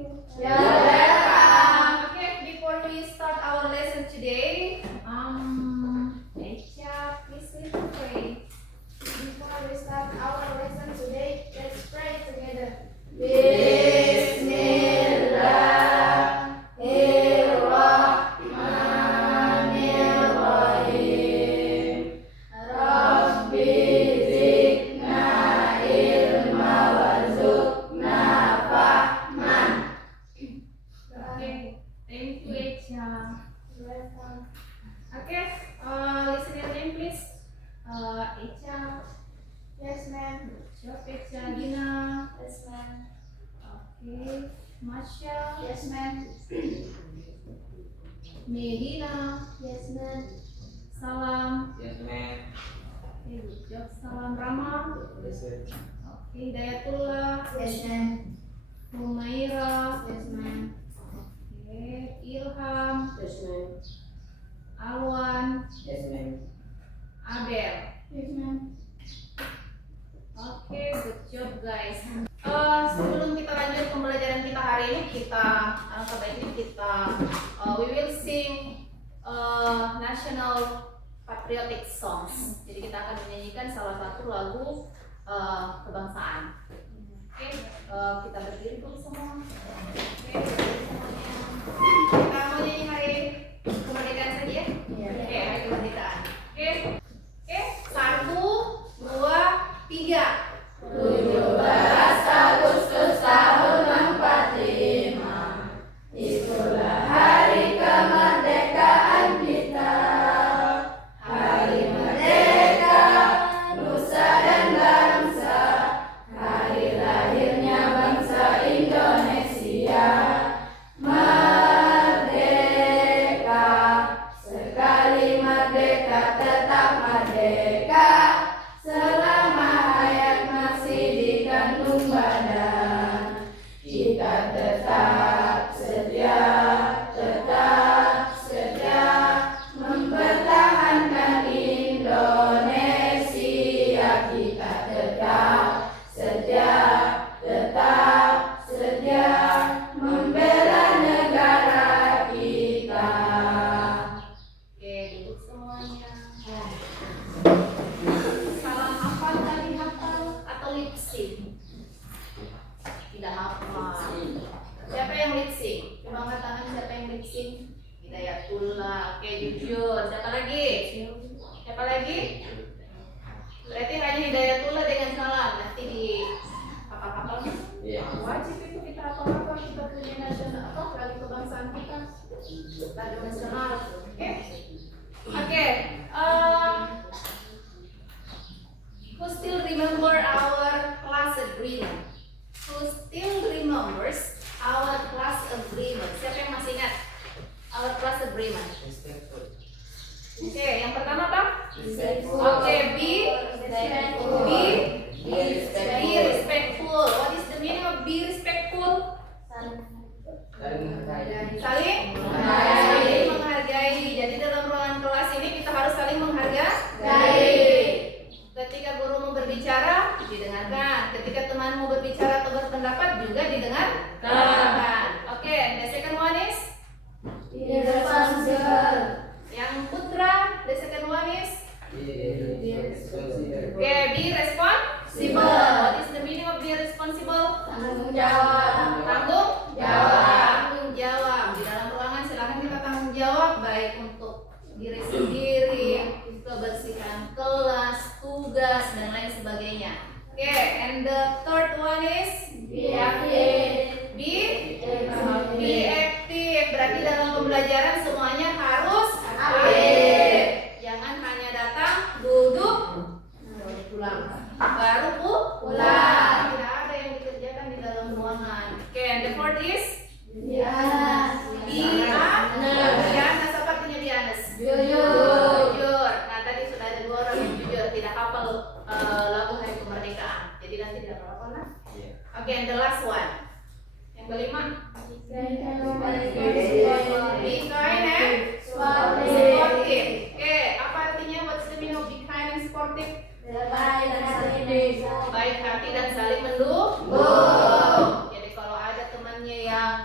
You're welcome. Okay, before we start our lesson today, Echa, please lead the pray. Before we start our lesson today, let's pray together. Bismillahirrahmanirrahim. Rabbi zidna ilma warzuqna fahman. Okay, thank you, Echa. Welcome. Okay, listen your name, please. Echa, Yes, ma'am. Job Echa, Dina. Yes, ma'am. Okay, Masya, Yes, ma'am. Medina, Yes, ma'am. Salam. Yes, ma'am. Okay, good job. Salam Rama. Yes, sir. Okay, Hidayatullah, Yes, ma'am. Humaira. Yes, ma'am. Okay, Ilham, Yes, ma'am. Alwan, Yes, ma'am. Abel. Yes, ma'am. Oke, good job guys. Sebelum kita lanjut pembelajaran kita hari ini, alangkah baiknya we will sing national patriotic songs. Jadi kita akan menyanyikan salah satu lagu kebangsaan. Oke, kita berdiri dulu semua. Oke, berdiri semuanya. Kita mau nyanyi hari kemerdekaan saja ya? Iya. Oke, hari kemerdekaan. Oke, 1, 2, 3. 17 Agustus tahun 45, itulah hari kemerdekaan kita. Hari merdeka, nusa dan bangsa, hari lahirnya bangsa Indonesia. Merdeka, sekali merdeka tetap merdeka. Selama hayat masih dikandung badan, kita tetap setia mempertahankan Indonesia. Kita tetap setia membela negara kita. Oke, duduk semuanya. Salam hafal tadi hafal atau lip sync? Tidak hafal. Siapa yang lip sync? Coba angkat tangan siapa yang lip sync? Hidayatullah. Oke, jujur. Siapa lagi? Siapa lagi? Berarti hanya Hidayatullah dengan salam. Nanti di hafal-hafal. Iya. Wajib itu kita hafal-hafal, kita punya nasional apa? Lagu kebangsaan kita. Lagu nasional. Oke? Oke. Who still remember our class agreement? Who still remembers our class agreement? Siapa yang masih ingat our class agreement? Respectful. Oke, yang pertama apa? Respectful. Oke, be Respectful. respectful. What is the meaning of be respectful? Saling menghargai. Saling menghargai. Jadi dalam ruangan kelas ini kita harus saling menghargai. Ketika guru mau berbicara, didengarkan. Ketika teman mau berbicara atau berpendapat, juga didengarkan. Oke, the second one is Irresponsible. yang putra. The second one is Responsible. be responsible. What is the meaning of be responsible? Tanggung jawab. Tanggung jawab. Di dalam ruangan silahkan kita tanggung jawab, baik untuk diri sendiri, kebersihan kelas, tugas, dan lain sebagainya. Oke, and the third one is Be active. be active. Berarti dalam pembelajaran semuanya harus Aktif. Jangan hanya datang, duduk, baru pulang. Tidak ada yang dikerjakan di dalam ruangan. Oke, and the fourth is Dianas. Dianas. Apa artinya Dianas? Jujur. Nah, tadi sudah ada 2 orang yang jujur, tidak hafal lagu hari kemerdekaan. Jadi nanti tidak apa-apa lah. Iya. Oke, and the last one. Yang kelima, be kind and sportive. Oke, apa artinya? What's the meaning of be kind and sportive? Baik hati dan saling mendukung. Jadi kalau ada temannya yang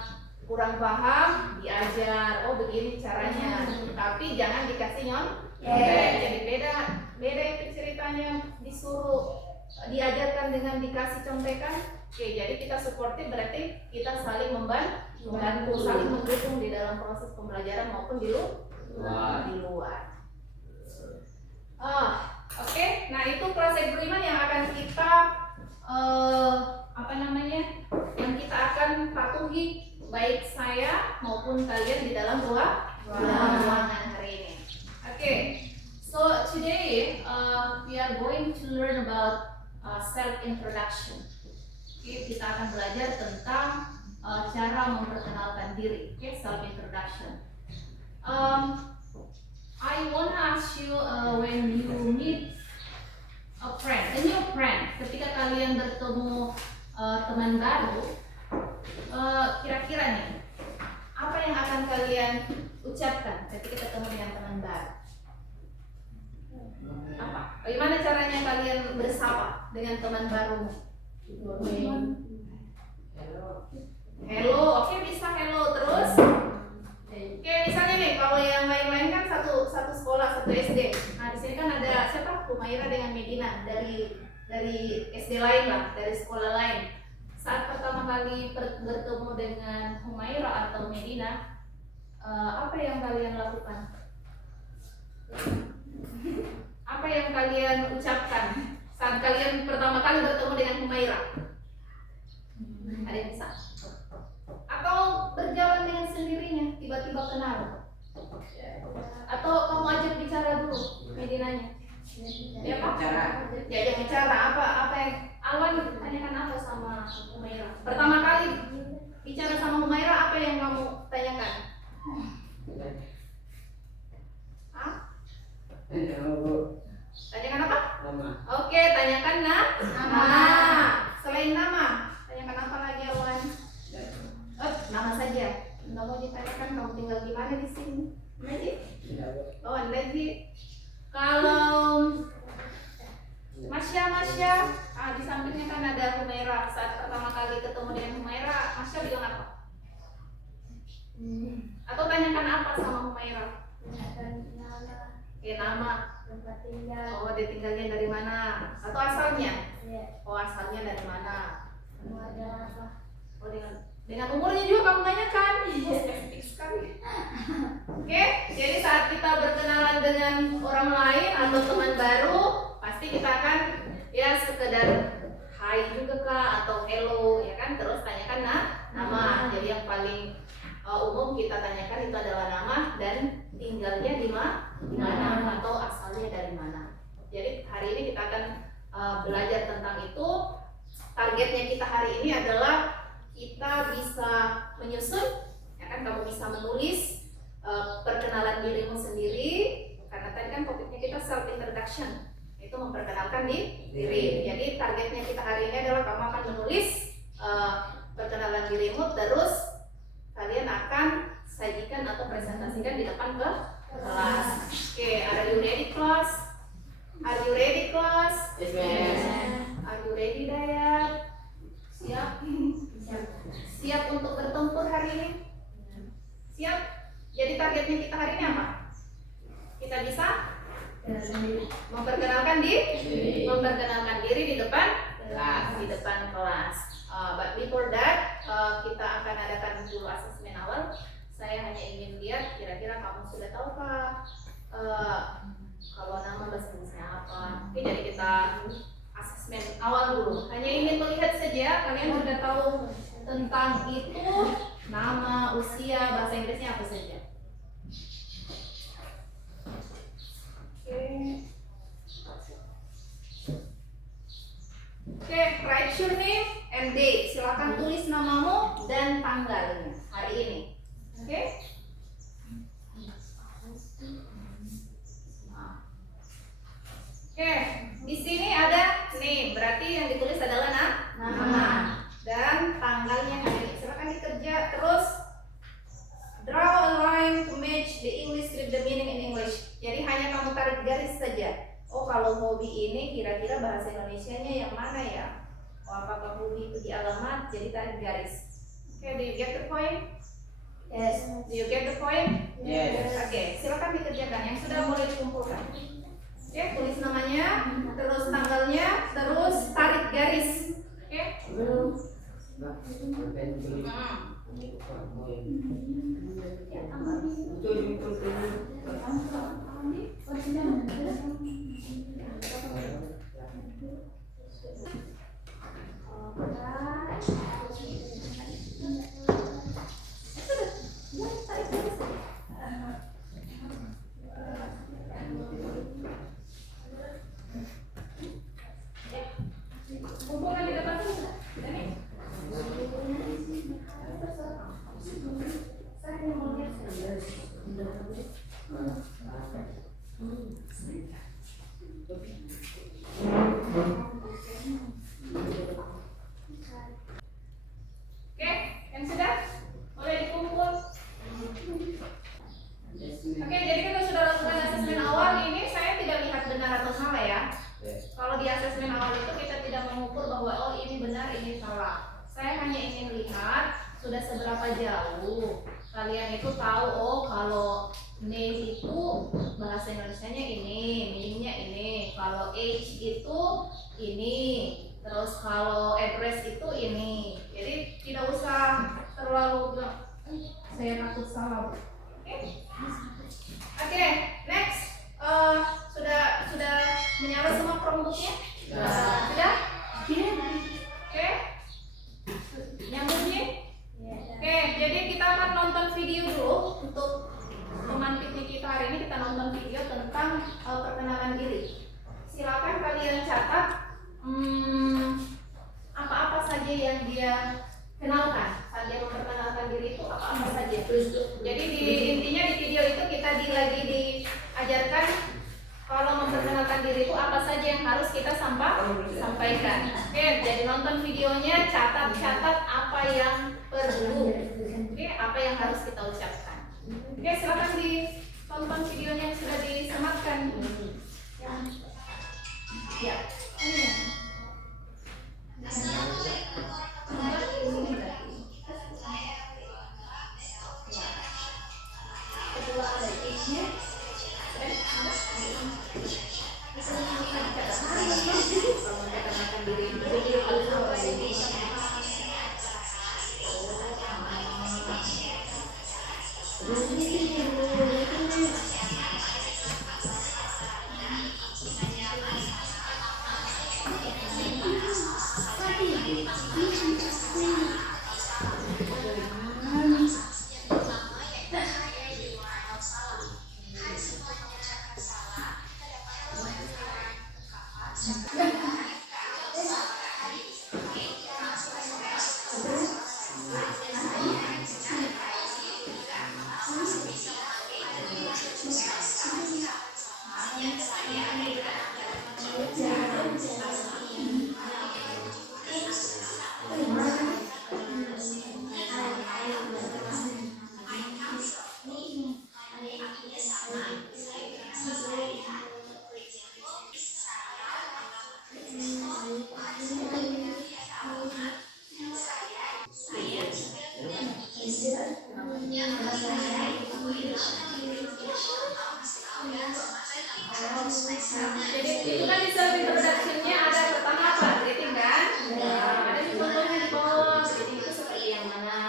kurang paham, diajar, oh begini caranya. Tapi jangan dikasih jadi beda itu ceritanya, disuruh diajarkan dengan dikasih contekan. Oke, jadi kita supportif berarti kita saling membantu, saling mendukung di dalam proses pembelajaran maupun di luar. Oke, nah itu class agreement yang akan kita yang kita akan patuhi, baik saya maupun kalian di dalam ruangan hari ini. Oke, so today we are going to learn about self introduction. Oke, kita akan belajar tentang cara memperkenalkan diri. Oke, self introduction. I wanna ask you when you meet a new friend, ketika kalian bertemu teman baru, kira-kira nih, apa yang akan kalian ucapkan ketika ketemu dengan teman baru? Apa? Bagaimana caranya kalian bersapa dengan teman baru? Hello, oke bisa hello terus. Oke, misalnya nih kalau yang lain-lain kan satu sekolah, satu SD. Nah di sini kan ada siapa? Humaira dengan Medina dari SD lain lah, dari sekolah lain. Saat pertama kali bertemu dengan Humaira atau Medina, apa yang kalian lakukan? Apa yang kalian ucapkan saat kalian pertama kali bertemu dengan Humaira? Ada yang bisa? Atau berjalan dengan sendirinya, tiba-tiba kenal? Atau kamu ajak bicara dulu Medinanya? Ya Pak? Diajak bicara apa yang Alwan tanyakan apa sama Humaira? Pertama kali bicara sama Humaira, apa yang kamu tanyakan? Hah? Tanyakan apa? Nama. Oke, tanyakan nama. Selain nama, tanyakan apa lagi Alwan? Nama saja. Nggak mau ditanyakan kamu tinggal di mana di sini? Najib? Oh, Najib. Kalau Masya, di sampingnya kan ada Humaira. Saat pertama kali ketemu dengan Humaira, Masya bilang apa? Atau tanyakan apa sama Humaira? Nama. Tempat tinggal. Oh, dia tinggalnya dari mana? Atau asalnya? Ya. Oh, asalnya dari mana? Ada apa? Oh, dengan umurnya juga kamu tanyakan. Spesifik sekali. Oke, jadi saat kita berkenalan dengan orang lain atau teman baru, pasti kita akan ya sekedar hai juga kah atau hello ya kan, terus tanyakan nama. Jadi yang paling umum kita tanyakan itu adalah nama dan tinggalnya di mana atau asalnya dari mana. Jadi hari ini kita akan belajar tentang itu. Targetnya kita hari ini adalah kita bisa menyusun, ya kan, kamu bisa menulis perkenalan dirimu sendiri, karena tadi kan topiknya kita self introduction, itu memperkenalkan diri. Jadi targetnya kita hari ini adalah kamu akan menulis perkenalan dirimu, terus kalian akan sajikan atau presentasikan di depan kelas. Oke, are you ready class? Are you ready class? Yes, ma'am. Are you ready Dayat? Siap? Siap untuk bertempur hari ini? Siap? Jadi targetnya kita hari ini apa? Kita bisa memperkenalkan diri di depan kelas. But before that, kita akan adakan dulu asesmen awal. Saya hanya ingin lihat kira-kira kamu sudah tahukah kalau nama bahasa Inggrisnya apa. Oke, jadi kita asesmen awal dulu. Hanya ingin melihat saja kalian sudah tahu tentang itu, nama, usia, bahasa Inggrisnya apa saja. Oke, write your name and date. Silakan tulis namamu dan tanggalnya hari ini. Oke? Oke, di sini ada name, berarti yang ditulis adalah nama dan tanggalnya hari ini. Silakan dikerja terus. Draw a line to match the English with the meaning in English. Jadi hanya kamu tarik garis saja. Oh, kalau hobi ini kira-kira bahasa Indonesianya yang mana ya? Oh, apakah hobi itu di alamat? Jadi tarik garis. Oke, do you get the point? Yes. Do you get the point? Yes. Oke, silakan dikerjakan. Yang sudah boleh dikumpulkan. Oke, tulis namanya, terus tanggalnya, terus tarik garis. Oke. Nah, pulpen dulu. Ya, tambah. Itu yung pulpen. Hubungan di depan sudah. Ini. Oke, yang sudah boleh dikumpul. Oke, jadi kita sudah lakukan asesmen awal ini. Saya tidak lihat benar atau salah ya. Kalau di asesmen awal itu kita tidak mengukur bahwa oh ini benar, ini salah. Saya hanya ingin lihat sudah seberapa jauh kalian itu tahu oh kalau name itu bahasa Indonesianya ini, meaningnya ini. Kalau age itu ini, terus kalau address itu ini. Jadi tidak usah terlalu saya takut salah. Oke, next. Sudah menyala semua Chromebooknya? Sudah? Oke. Nyambung nih? Oke, jadi kita akan nonton video dulu untuk teman piknik kita hari ini. Kita nonton video tentang perkenalan diri. Silakan kalian catat apa-apa saja yang dia kenalkan saat dia memperkenalkan diri itu apa-apa saja. Jadi intinya di video itu kita lagi diajarkan kalau memperkenalkan diri itu apa saja yang harus kita sampaikan. Oke, jadi nonton videonya, catat apa yang perlu. Oke, apa yang harus kita ucapkan. Oke, silakan ditonton videonya yang sudah disematkan. Ya. Kedua ada age-nya. Jadi itu kan di self introduction-nya ada pertama apa? Greeting kan? Ada di contohnya di bawah. Greeting itu seperti yang mana?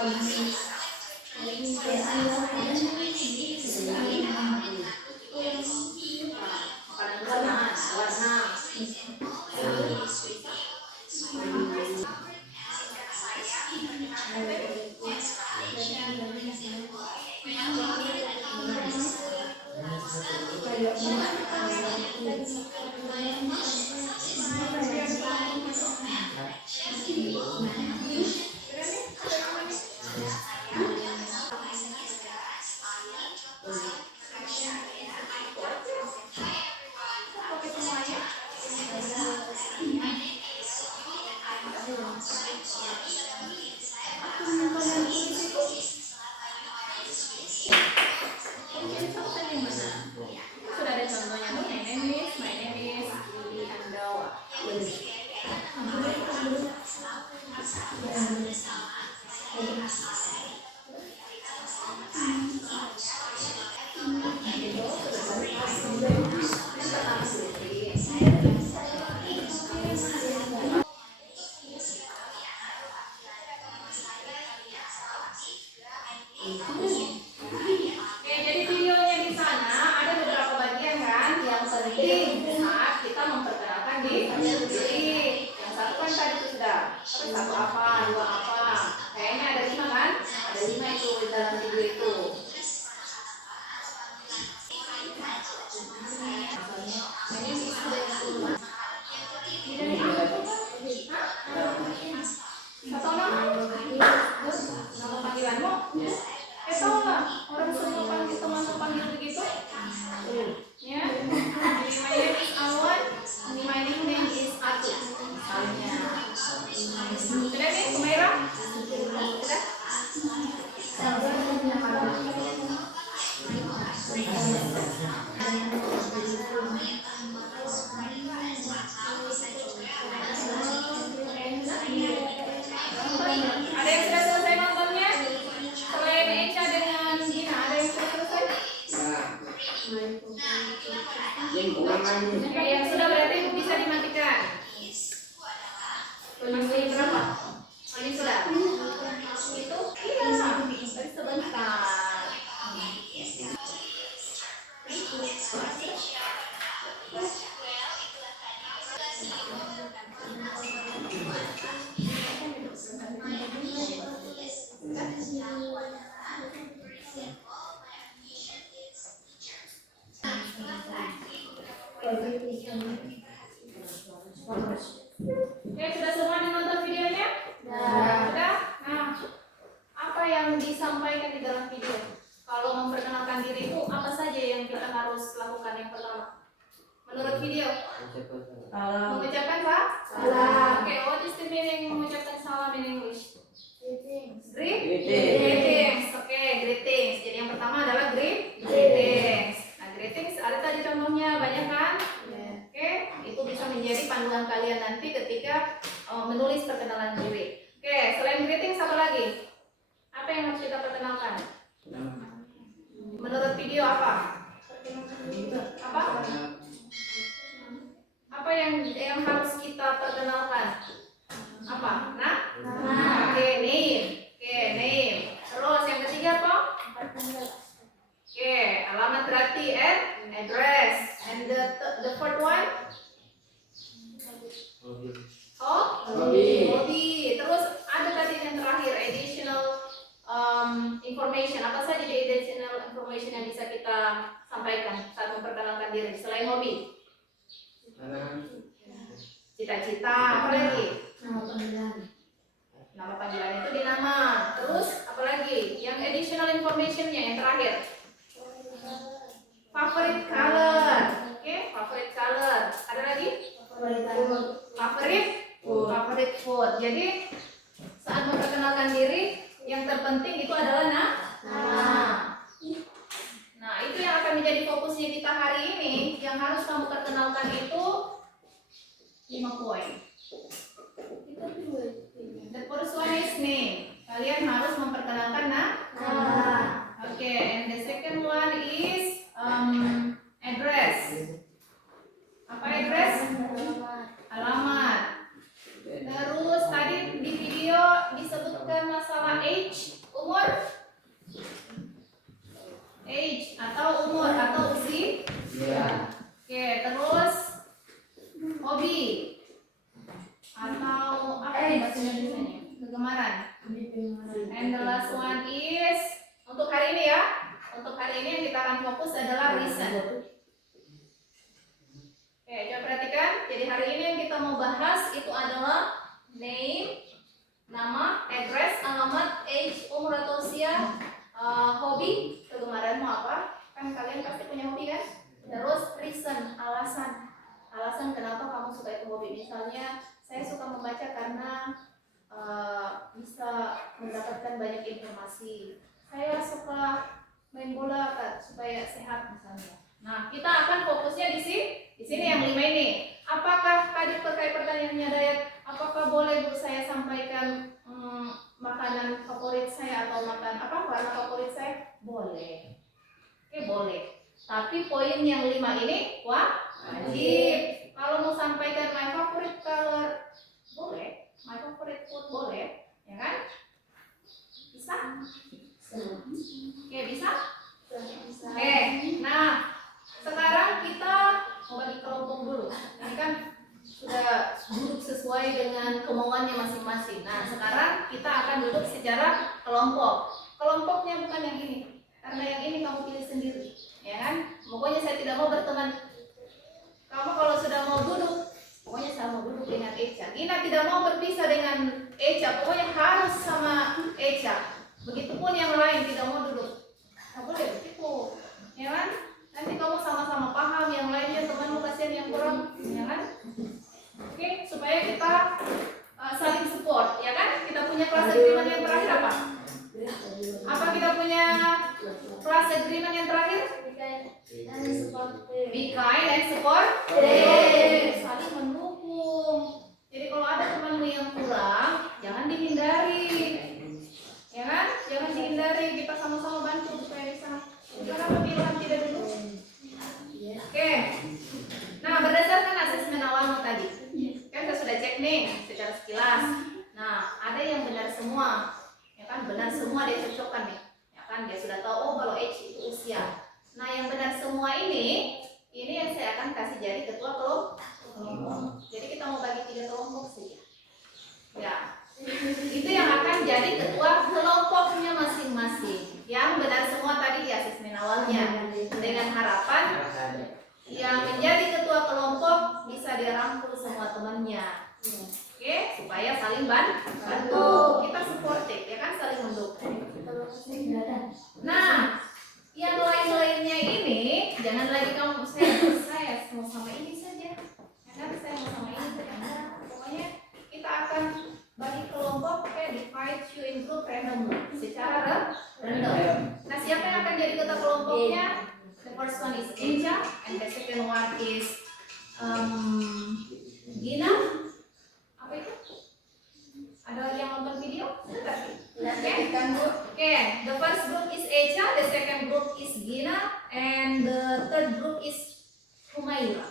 Makanan warna. Sudah ada contohnya tuh, my name is Yudi Handawa. Oke, jadi videonya di sana ada beberapa bagian kan yang penting saat kita memperkenalkan diri. Yang satu kan tadi itu sudah. Terus satu apa, dua apa. Kayaknya ada 5 kan? Ada 5 itu di dalam video itu. Atau nama panggilanmu? Tahu nggak orang semua panggil teman panggil begitu? Ya. Jadi my name is Alwan. My nickname is Atu. Misalnya. Sudah nih, Kumaira? Sudah? Ada yang sudah selesai nontonnya? Selain Echa dengan Gina, ada yang sudah selesai? Oke, yang sudah berarti bisa dimatikan. Masih berapa? Ini sudah. Itu? Iya, tadi sebentar. Oke, sudah semua nonton videonya? Sudah? Nah, apa yang disampaikan di dalam video? Kalau memperkenalkan diri itu apa saja yang kita harus lakukan yang pertama? Menurut video? Mengucapkan salam. Oke, what is the meaning mengucapkan salam in English? Greetings. Oke, greetings. Jadi yang pertama adalah greetings. Nah, greetings ada tadi contohnya banyak kan? Oke, itu bisa menjadi panduan kalian nanti ketika menulis perkenalan diri. Oke, selain greetings apa lagi? Apa yang harus kita perkenalkan? Menurut video apa? Apa? Apa yang harus kita perkenalkan? Apa? Nah? Oke, name. Oke, name. Terus yang ketiga apa? Oke, alamat berarti address. And the fourth one? Hobby. Terus ada tadi yang terakhir additional information. Apa saja di additional information yang bisa kita sampaikan saat memperkenalkan diri selain hobi? Cita-cita, apa lagi? Nama panggilan itu di nama. Terus apa lagi? Yang additional informationnya yang terakhir. Favorite color. Oke, favorite color. Ada lagi? Favorite food. Jadi saat memperkenalkan diri yang terpenting itu adalah nama. Nah, itu yang akan menjadi fokusnya kita hari ini. Yang harus kamu perkenalkan itu 5 poin. The first one is name. Kalian harus memperkenalkan nama. Oke, and the second one is address. Apa address? Alamat. Terus tadi di video disebutkan masalah age. hari ini ya. Untuk hari ini yang kita akan fokus adalah reason. Oke, coba perhatikan. Jadi hari ini yang kita mau bahas itu adalah name, nama, address, alamat, age, umur atau usia, hobi, kegemaranmu apa? Kan kalian pasti punya hobi kan? Terus reason, alasan kenapa kamu suka itu hobi. Misalnya saya suka membaca karena bisa mendapatkan banyak informasi. Saya suka main bola supaya sehat misalnya. Nah, kita akan fokusnya di sini. Di sini yang 5 ini. Apakah tadi terkait pertanyaannya Dayat, apakah boleh Bu saya sampaikan makanan favorit saya atau makan apa warna favorit saya? Boleh. Oke, boleh. Tapi poin yang 5 ini wajib. Kalau mau sampaikan my favorite color boleh, my favorite food boleh, ya kan? Bisa? Oke, bisa? Oke, nah sekarang kita mau bagi kelompok dulu. Ini kan sudah duduk sesuai dengan kemauannya masing-masing. Nah, sekarang kita akan duduk secara kelompok. Kelompoknya bukan yang ini, karena yang ini kamu pilih sendiri, ya kan? Pokoknya saya tidak mau berteman. Kamu kalau sudah mau duduk, pokoknya saya mau duduk dengan Echa. Gina tidak mau berpisah dengan Echa, pokoknya harus sama Echa. Begitupun yang lain tidak mau duduk. Nggak boleh begitu, ya kan? Nanti kamu sama-sama paham, yang lainnya temanmu kasihan yang kurang, ya kan? Oke, supaya kita saling support, ya kan? Kita punya kelas agreement yang terakhir apa? Apa kita punya kelas agreement yang terakhir? Be kind and support. Saling mendukung. Jadi kalau ada temanmu yang kurang, jangan dihindari, ya kan? Jangan dihindari. Kita sama-sama bantu supaya bisa. Kenapa pilihan tidak dulu? Oke. Nah, berdasarkan asesmen awalmu tadi, kan saya sudah cek nih secara sekilas. Nah, ada yang benar semua, ya kan? Benar semua dia cocokkan nih, ya kan? Dia sudah tahu oh kalau age itu usia. Nah, yang benar semua ini yang saya akan kasih jadi ketua kelompok. Jadi kita mau bagi 3 kelompok saja. Ya, itu yang akan jadi ketua kelompoknya masing-masing. Yang benar semua tadi di asesmen awalnya, dengan harapan yang menjadi ketua kelompok bisa dirangkul semua temannya. Oke, supaya saling bantu. Kita supportive, ya kan, saling mendukung. Nah, yang lain-lainnya ini jangan lagi kamu saya mau sama ini saja, ya kan, saya mau sama ini saja. Nah, pokoknya kita akan bagi kelompok, divide you in group randomly secara random. Nah, siapa yang akan jadi ketua kelompoknya? The first one is Echa and the second one is Gina. Apa itu? Ada lagi yang nonton video? Oke. The first group is Echa, the second group is Gina, and the third group is Humaira.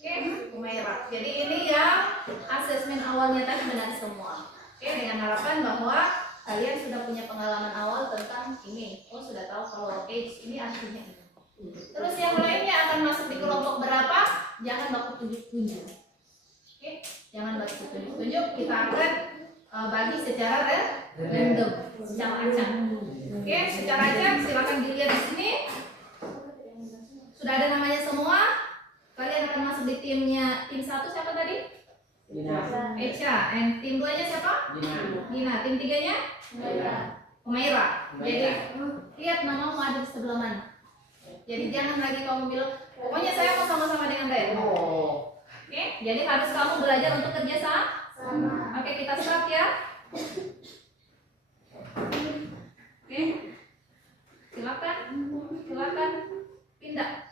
Oke, Humaira. Jadi ini ya asesmen awalnya tadi benar semua. Oke, dengan harapan bahwa kalian sudah punya pengalaman awal tentang ini. Oh, sudah tahu kalau age ini artinya ini. Terus yang lainnya akan masuk di kelompok berapa? Jangan baku tunjuk-tunjuk. Oke, jangan baku tunjuk-tunjuk. Kita akan bagi secara random, secara acak. Oke, secara acak silakan dilihat di sini. Sudah ada namanya semua. Kalian akan masuk di timnya. Tim 1 siapa tadi? Echa. And tim 2-nya siapa? Gina. Tim 3-nya? Humaira. Jadi lihat namamu ada di sebelah mana. Jadi jangan lagi kamu bilang, pokoknya saya mau sama-sama dengan Dayat. Oke, jadi harus kamu belajar untuk kerja sama. Oke, kita start ya. Oke, silakan pindah.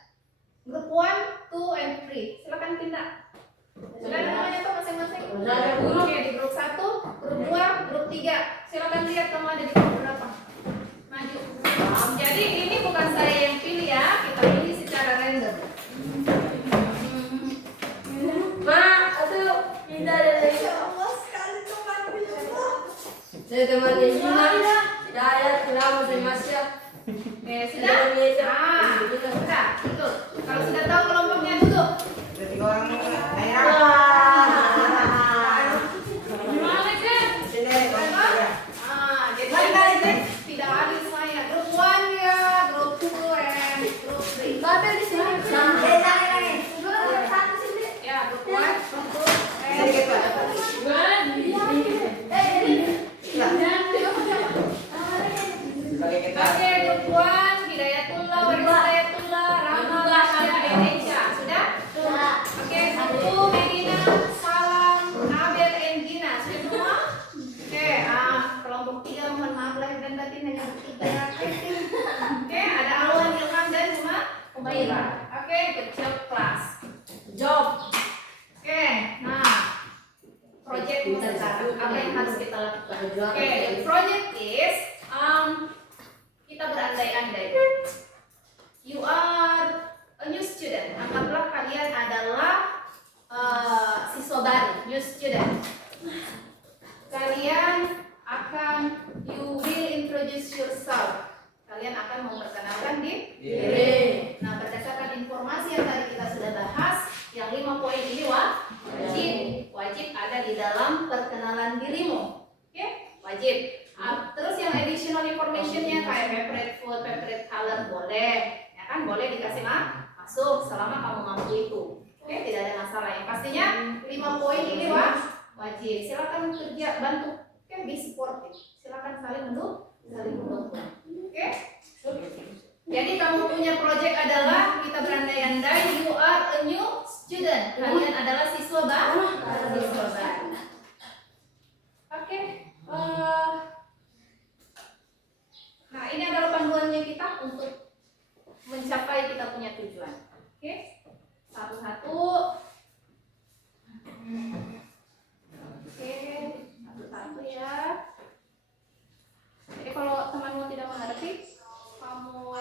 Grup 1, 2, and 3. Silakan pindah. Sudah ada namanya tuh masing-masing? Oke, di grup 1, grup 2, grup 3. Silakan lihat kamu ada di grup berapa. Maju. Jadi ini bukan saya yang pilih ya, kita pilih secara random. Saya teman Gina, Dayat, kenapa saya masih? Oke, sudah? Sudah, duduk. Kalau sudah tahu kelompoknya duduk. Gimana, Jen? Jadi tidak adil saya. Grup 1, Oke, grup 1, Hidayatullah, Hidayatullah, Rahma, Lasya, Eneca. Sudah? Oke, grup 2, Medina, Salam, Abel, and Gina. Sudah semua? Oke, kelompok 3 mohon maaf lahir dan batin hanya bertiga. Oke, ada Alwan, Ilham, dan Humaira. Oke, good job class. Job. Oke, nah project sekarang apa yang harus kita lakukan? Oke, the project is kita berandai-andai. You are a new student. Anggaplah kalian adalah siswa baru, new student. Kalian akan you will introduce yourself. Kalian akan memperkenalkan diri. Nah, berdasarkan informasi yang tadi kita sudah bahas, yang 5 poin ini wajib ada di dalam perkenalan dirimu. Oke? Wajib. Terus yang additional informationnya kayak favorite food, favorite color boleh, ya kan? Boleh dikasih masuk selama kamu mampu itu. Oke? Tidak ada masalah. Yang pastinya 5 poin ini wajib. Silakan kerja bantu. Oke? Be supportive. Silakan saling mendukung. Oke? Jadi kamu punya project adalah kita berandai-andai you are a new student. Kalian adalah siswa baru. Oke. Nah, ini adalah panduannya kita untuk mencapai kita punya tujuan. Oke? Satu-satu. Oke, satu-satu ya. Jadi kalau temanmu tidak mengerti, kamu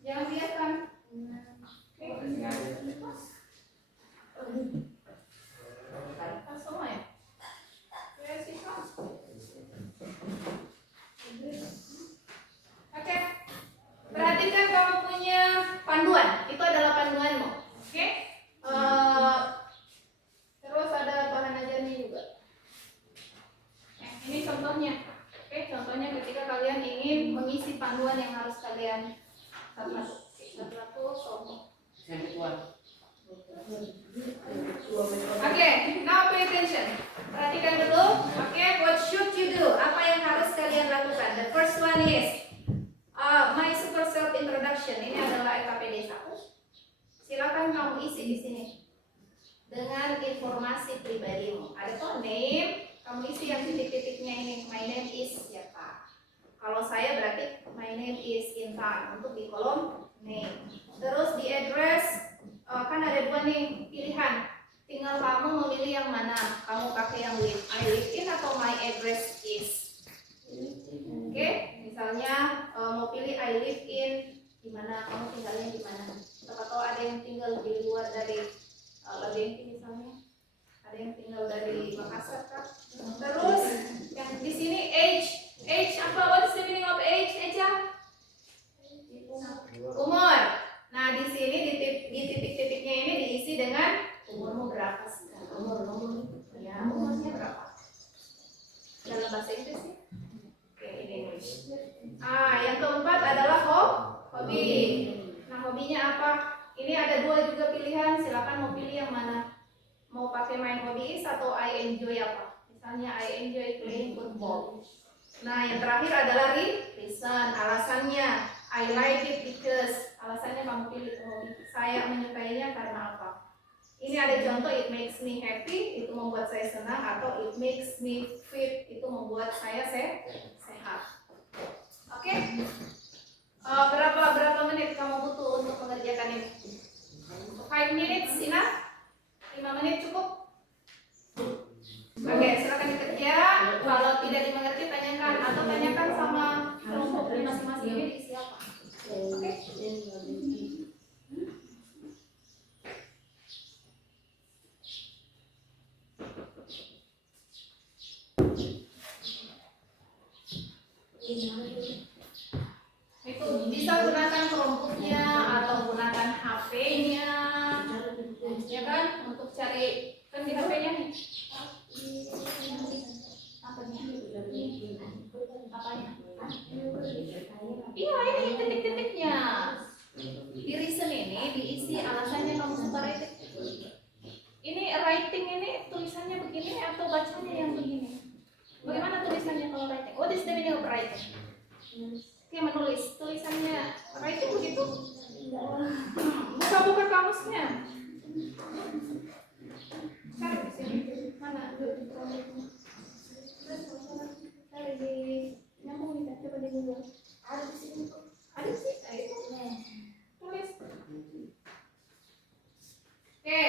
jangan biarkan. Oke. Semua ya. Oke. Perhatikan kamu punya panduan. Itu adalah panduanmu. Oke. Terus ada bahan ajarnya juga. Ini contohnya. Oke, contohnya ketika kalian ingin mengisi panduan yang harus kalian satu-satu contoh. Oke, now pay attention. Perhatikan dulu. Oke, what should you do? Apa yang harus kalian lakukan? The first one is my super self introduction. Ini adalah LKPD 1. Silakan kamu isi di sini dengan informasi pribadimu. Ada tuh name. Kamu isi yang titik-titiknya ini. My name is siapa? Kalau saya berarti my name is Intan untuk di kolom name. Terus di address kan ada 2 nih pilihan. Tinggal kamu memilih yang mana. Kamu pakai yang I live in atau my address is. Oke, misalnya mau pilih I live in di mana, kamu tinggalnya di mana. Atau ada yang tinggal di luar dari Bagenti misalnya. Ada yang tinggal dari Makassar kan? Terus yang di sini age apa? What's the meaning of age? Eja? Umur. Nah di sini di titik-titiknya ini diisi dengan umurmu berapa sekarang? Umur ya, umurnya berapa? Dalam bahasa Inggris ya? Oke, ini English. Yang keempat adalah hobi. Nah hobinya apa? Ini ada 2 juga pilihan. Silakan mau pilih yang mana. Mau pakai main hobbies atau I enjoy apa? Misalnya I enjoy playing football. Nah, yang terakhir adalah reason, alasannya. I like it because, alasannya kamu pilih hobi. Saya menyukainya karena apa? Ini ada contoh, it makes me happy, itu membuat saya senang, atau it makes me fit, itu membuat saya sehat. Oke? Berapa menit kamu butuh untuk mengerjakan ini? 5 minutes enough? 5 menit cukup? Oke, silakan dikerja. Kalau tidak dimengerti tanyakan atau tanyakan sama kelompok masing-masing ini diisi apa. Oke? Itu bisa gunakan Chromebook-nya atau gunakan HP-nya, ya kan? Untuk cari kan di HP-nya nih. Apanya? Iya, ini titik-titiknya. Di reason ini diisi alasannya kamu suka writing. Ini writing ini tulisannya begini atau bacanya yang begini? Bagaimana tulisannya kalau writing? What is the meaning of writing? Oke, menulis tulisannya writing begitu. Buka kamusnya. Cari di sini. Mana? Cari di nyambung nih, coba di Google. Ada di sini tuh. Ada sih, itu. Tulis. Oke.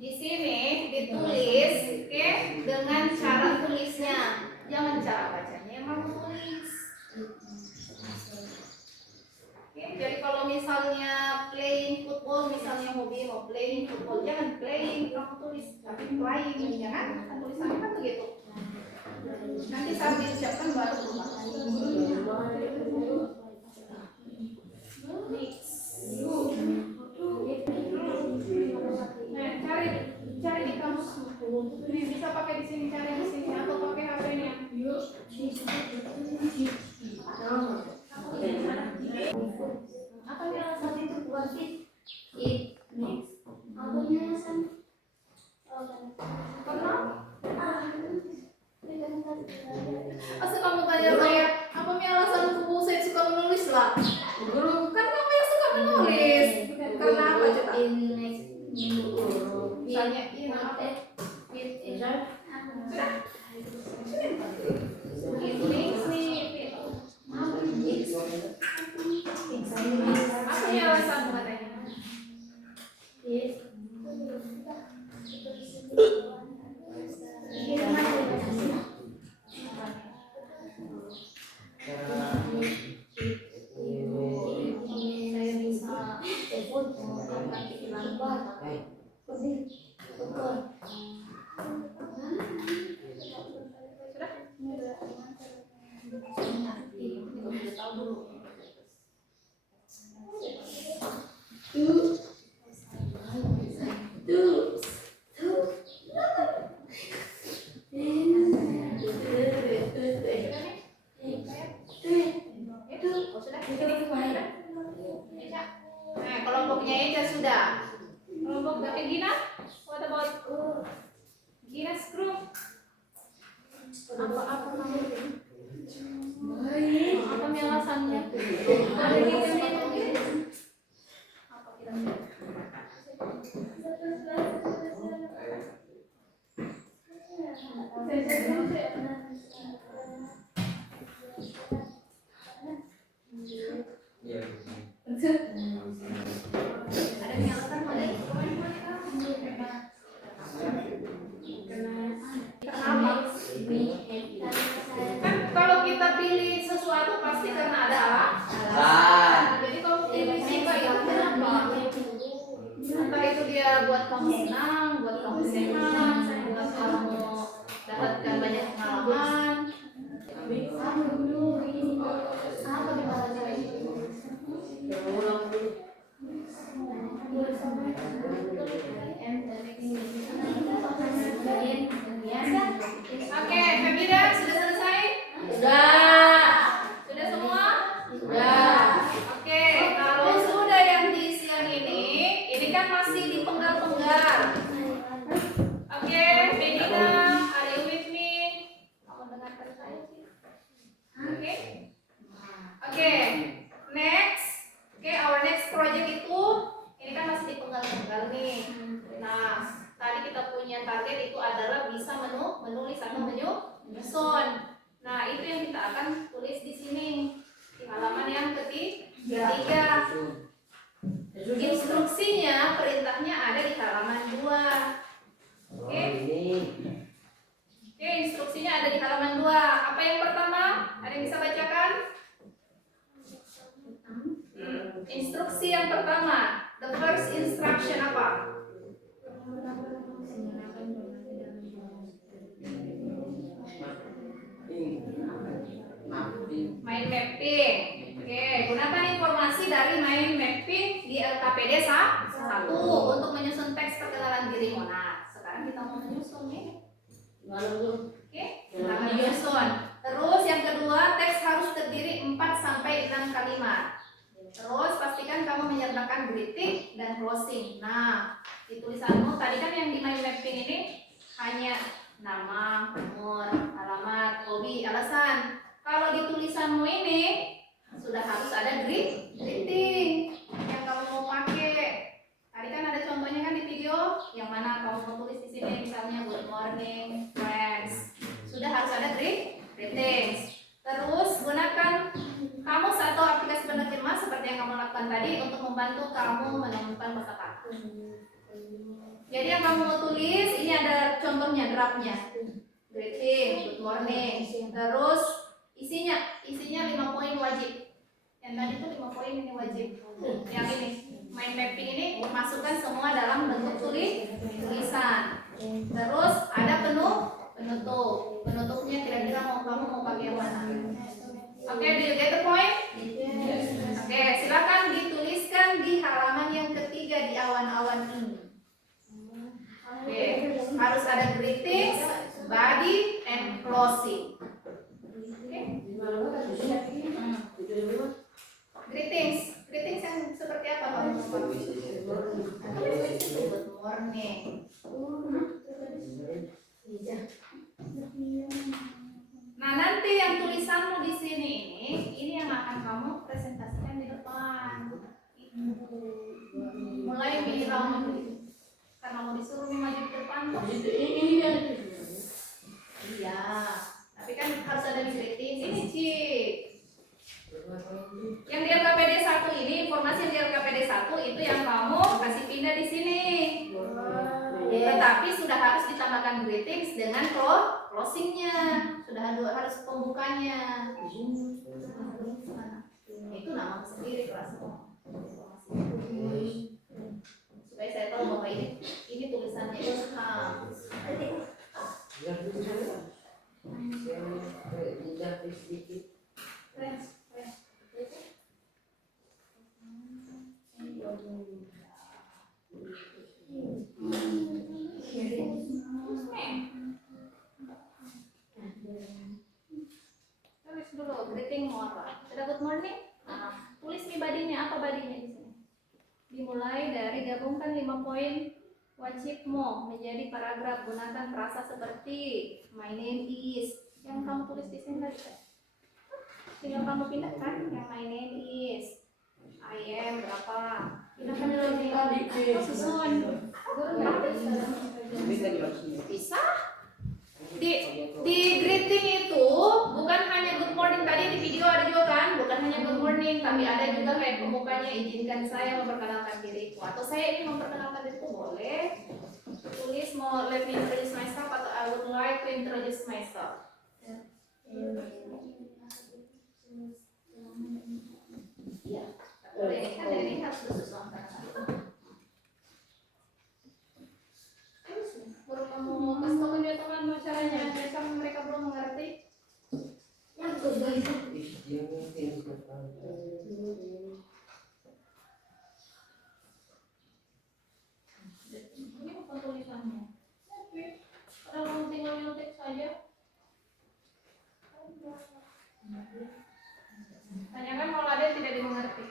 Di sini ditulis, oke, dengan cara tulisnya. Jangan cara bacanya, emang tulis. Oke, jadi kalau misalnya playing football, misalnya hobi mau playing football, jangan playing, kamu tulis, tapi playing, ya kan? Tulisannya kan begitu. Nanti saat diucapkan baru berubah. Nah, cari di kamus. Nih, bisa pakai di sini, cari di sini atau pakai HP-nya. Apa yang alasan itu buat fit? Apa yang alasan? Karena Asal kamu tanya saya, apa nih alasan tubuh saya suka menulis lah? Guru, kan kamu yang suka menulis. Karena apa coba? Misalnya, ini apa? Apa nih alasan katanya? saya bisa telepon nanti lambat. Nah, kelompoknya Eja sudah. Kelompok dari Gina, what about Gina's group? Apa namanya? Apa nih alasannya? Ada di sini. Apa kira-kira? Iya. Ada yang alasan mana? Kenapa? Kan kalau kita pilih sesuatu pasti karena ada alasan. Jadi kalau pilih suka itu kenapa? Entah itu dia buat kamu senang, buat kamu sehat, buat kamu dapatkan banyak pengalaman. Apa gimana cara itu? Oke, Femida sudah selesai? Sudah. Sudah semua? Sudah. Oke, kalau sudah yang di siang ini kan masih dipenggal-penggal. Oke, Femida, are you with me? Kamu dengarkan saya sih? Oke. Oke, next. Oke, our next project itu ini kan masih dipenggal-penggal nih. Nah, tadi kita punya target itu adalah bisa menulis atau menyusun. Nah, itu yang kita akan tulis di sini di halaman yang ketiga. Instruksinya, perintahnya ada di halaman 2. Oke. Oke, instruksinya ada di halaman 2. Apa yang pertama? Ada yang bisa bacakan? Instruksi yang pertama, the first instruction apa? Mind mapping. Oke, gunakan informasi dari mind mapping di LKPD 1 untuk menyusun teks perkenalan diri. Nah, sekarang kita mau menyusun nih. Oke, kita akan menyusun. Terus yang kedua, teks harus terdiri 4 sampai 6 kalimat. Terus pastikan kamu menyertakan greeting dan closing. Nah, di tulisanmu tadi kan yang di mind mapping ini hanya nama, umur, alamat, hobi, alasan. Kalau di tulisanmu ini sudah harus ada greeting yang kamu mau pakai. Tadi kan ada contohnya kan di video yang mana kamu mau tulis di sini misalnya good morning friends. Sudah harus ada greetings. Terus gunakan kamus atau aplikasi penerjemah seperti yang kamu lakukan tadi untuk membantu kamu menemukan kosakata. Jadi yang kamu mau tulis ini ada contohnya draftnya. Greeting, good morning. Terus isinya 5 poin wajib. Yang tadi itu 5 poin ini wajib. Yang ini mind mapping ini masukkan semua dalam bentuk tulisan. Terus ada penutup. Penutupnya kira-kira kamu mau pakai yang mana? Oke, do you get the point? Oke, silakan dituliskan di halaman yang ketiga di awan-awan ini. Oke, harus ada greetings, body, and closing. Oke. Greetings yang seperti apa kamu mau pakai? Good morning. Nah, nanti yang tulisanmu di sini ini yang akan kamu presentasikan di depan. Mulai menghilang karena mau disuruh maju di depan. Iya, tapi kan harus ada di greetings ini, Cik. Yang di LKPD 1 ini, informasi yang di LKPD 1 itu yang kamu kasih pindah di sini. Tetapi sudah harus ditambahkan greetings dengan closingnya. Sudah harus pembukanya. Itu nama sendiri kelasmu. Supaya saya tahu bahwa ini tulisannya Ilham. Tulis dulu greeting mau apa? Sudah good morning? Nah, tulis nih badinya, apa badinya di sini? Dimulai dari gabungkan 5 poin wajibmu menjadi paragraf, gunakan frasa seperti my name is. Yang kamu tulis di sini tadi kan? Tinggal kamu pindahkan yang my name is. I am berapa? Pindahkan dulu susun. Bisa? Di greeting itu bukan hanya good morning, tadi di video ada juga kan, bukan hanya good morning, tapi ada juga kayak pembukanya izinkan saya memperkenalkan diriku atau saya ingin memperkenalkan diriku, boleh tulis mau let me introduce myself atau I would like to introduce myself. Ya, ini kan ini harus disusun. Baru kamu kasih tahu dia teman caranya, mereka belum mengerti. Ini bukan tulisannya. Kalau kamu tinggal nyontek saja. Tanyakan kalau ada yang tidak dimengerti.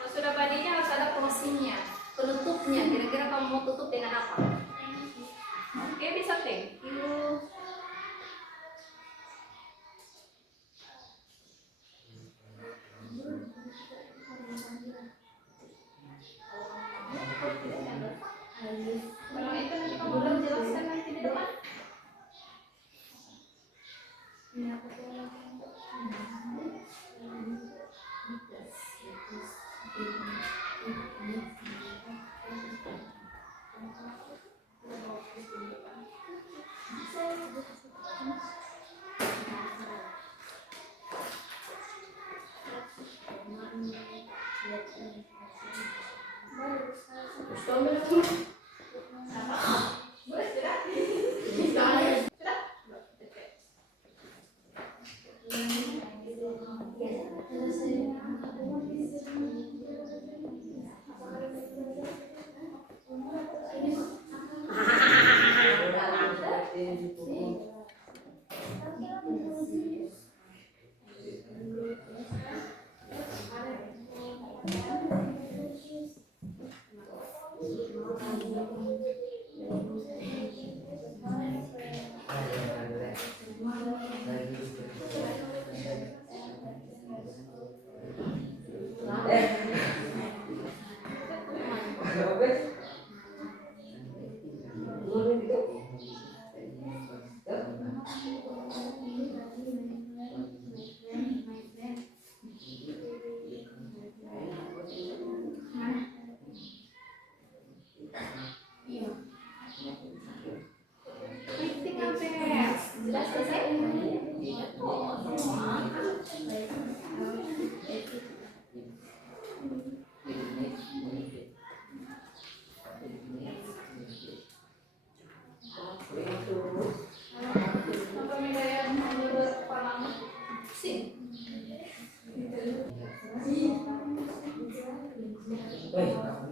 Kalau sudah badinya harus ada closingnya, penutupnya. Kira-kira kamu mau tutup dengan apa? Oke, bisa thank you. Kalau itu nanti kamu belum jelaskan nanti di depan. Boleh sudah? Sudah? Oke.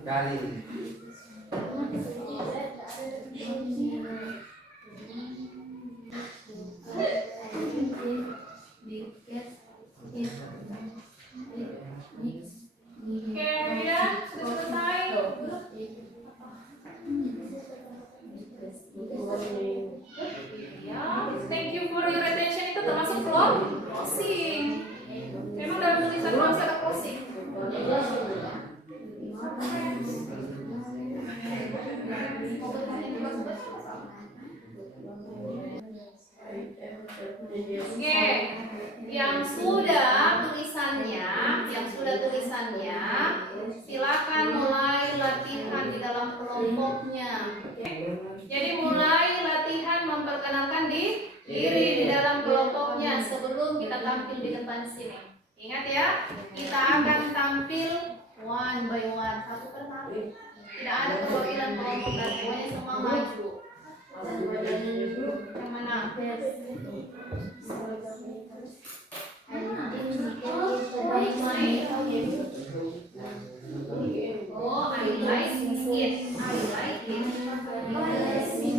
Kali. Oke, ya, sudah selesai. Ya, thank you for your attention. Itu termasuk closing. Memang dalam tulisan itu harus ada closing. Oke, yang sudah tulisannya, silakan mulai latihan di dalam kelompoknya. Jadi mulai latihan memperkenalkan diri di dalam kelompoknya sebelum kita tampil di depan sini. Ingat ya, kita akan tampil one by one, satu per satu. Tidak ada perwakilan kelompok dan semuanya semua maju. Yang mana? Oh, I like it. I like it. It makes me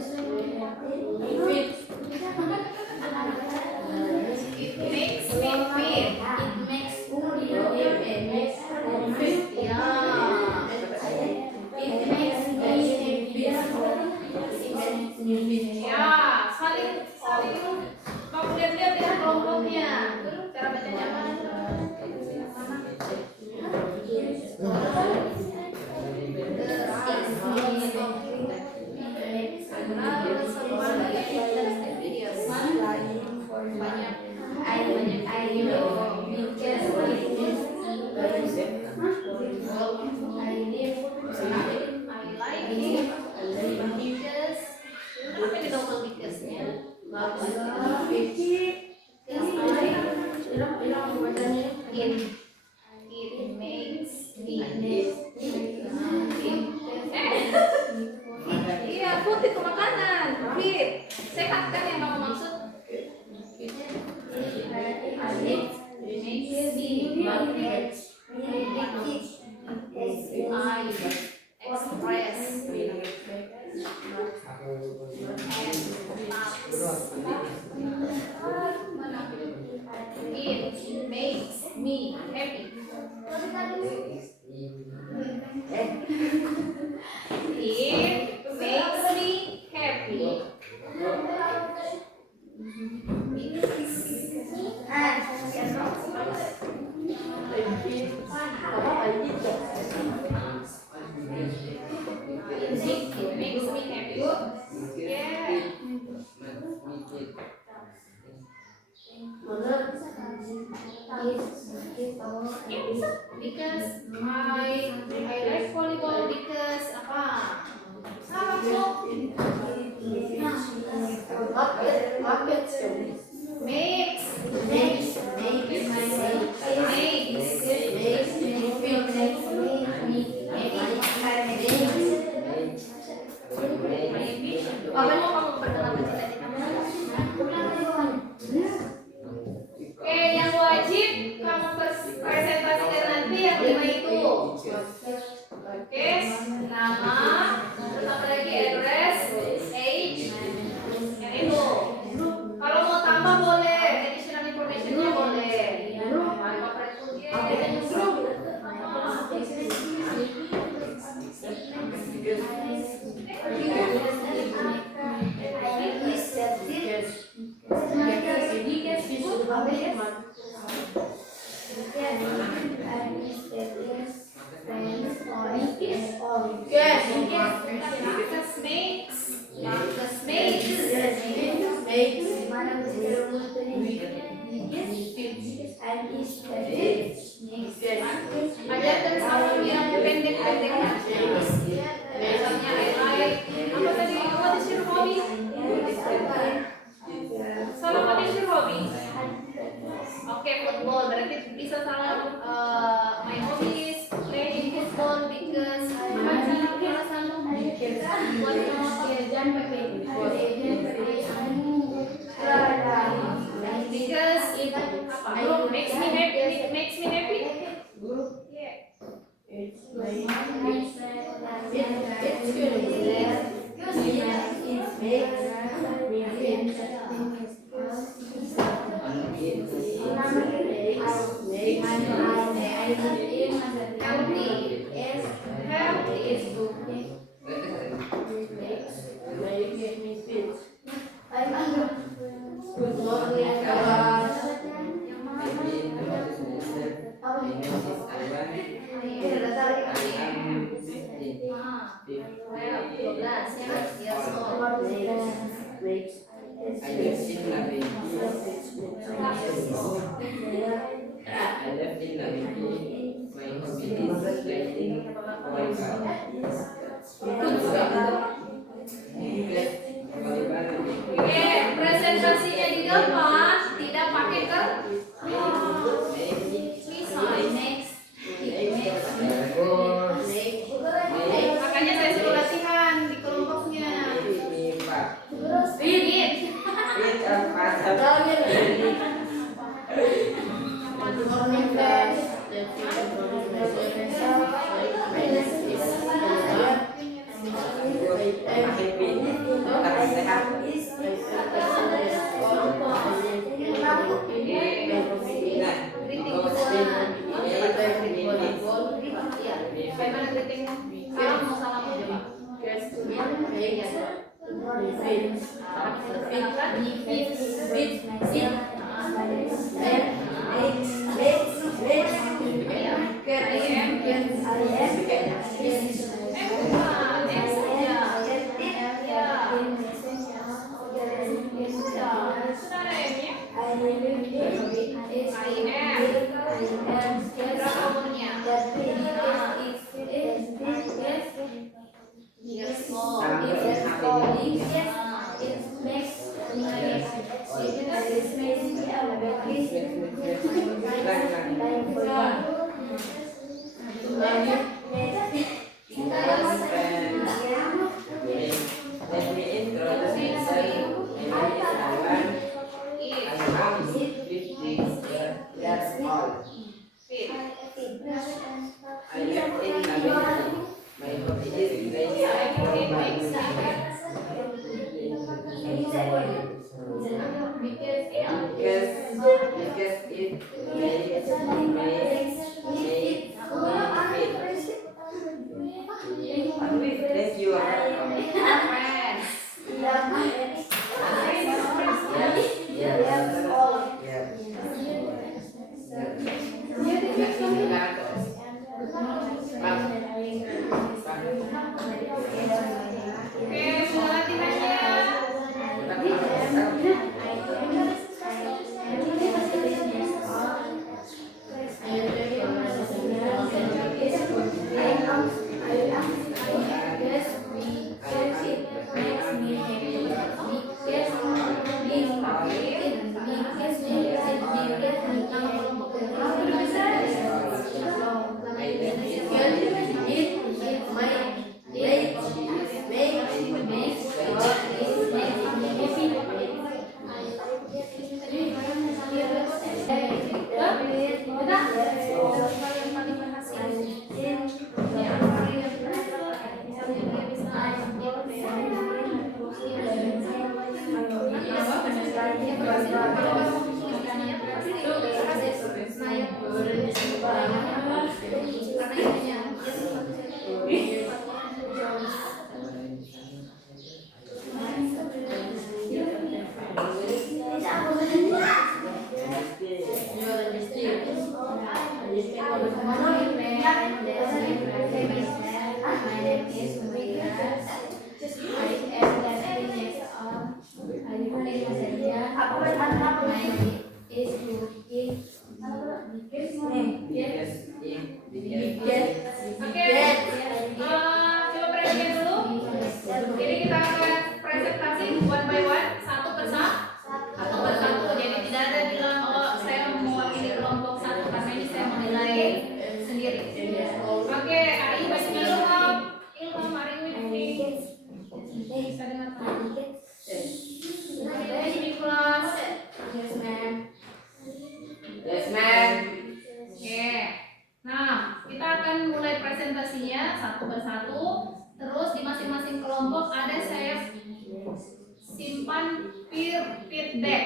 feel. Ya, saling kamu lihat-lihat ya kelompoknya. Cara bacanya apa? Iya, food itu makanan. Fit. Sehat kan yang kamu maksud? It makes me happy. It makes me happy. It makes me happy. Yeah. Because I like volleyball because apa? Salah kok. Apa mau kamu perkenalkan cita-citamu? Oke, yang wajib kamu presentasikan nanti yang 5 itu. Oke, nama, terus apa lagi, address, age, yang itu. Kalau mau tambah boleh, additional information-nya boleh. Ajarkan salam yang pendek-pendek. Misalnya apa tadi? What is your hobby? Salam what is your hobby? Oke, football. Berarti bisa salam my hobby is play Healthy is to Good morning, class. Oke, presentasinya di depan tidak pakai tulisan. Makanya saya suruh latihan di kelompoknya. Fit. Good morning, class. Bagaimana greeting? Salam mau salam aja, Pak. Berapa umurnya? Coba perhatikan dulu. Jadi kita akan presentasi one by one, satu persatu. Jadi tidak ada bilang oh saya mewakili kelompok satu karena ini saya menilai sendiri. Oke, Ari bacanya dulu. Ilham Ari Widi. Bisa dengar Pak? Ada di kelas. Yes, ma'am. Yes, ma'am. Oke. Nah, kita akan mulai presentasi satu persatu. Terus di masing-masing kelompok ada saya simpan peer feedback.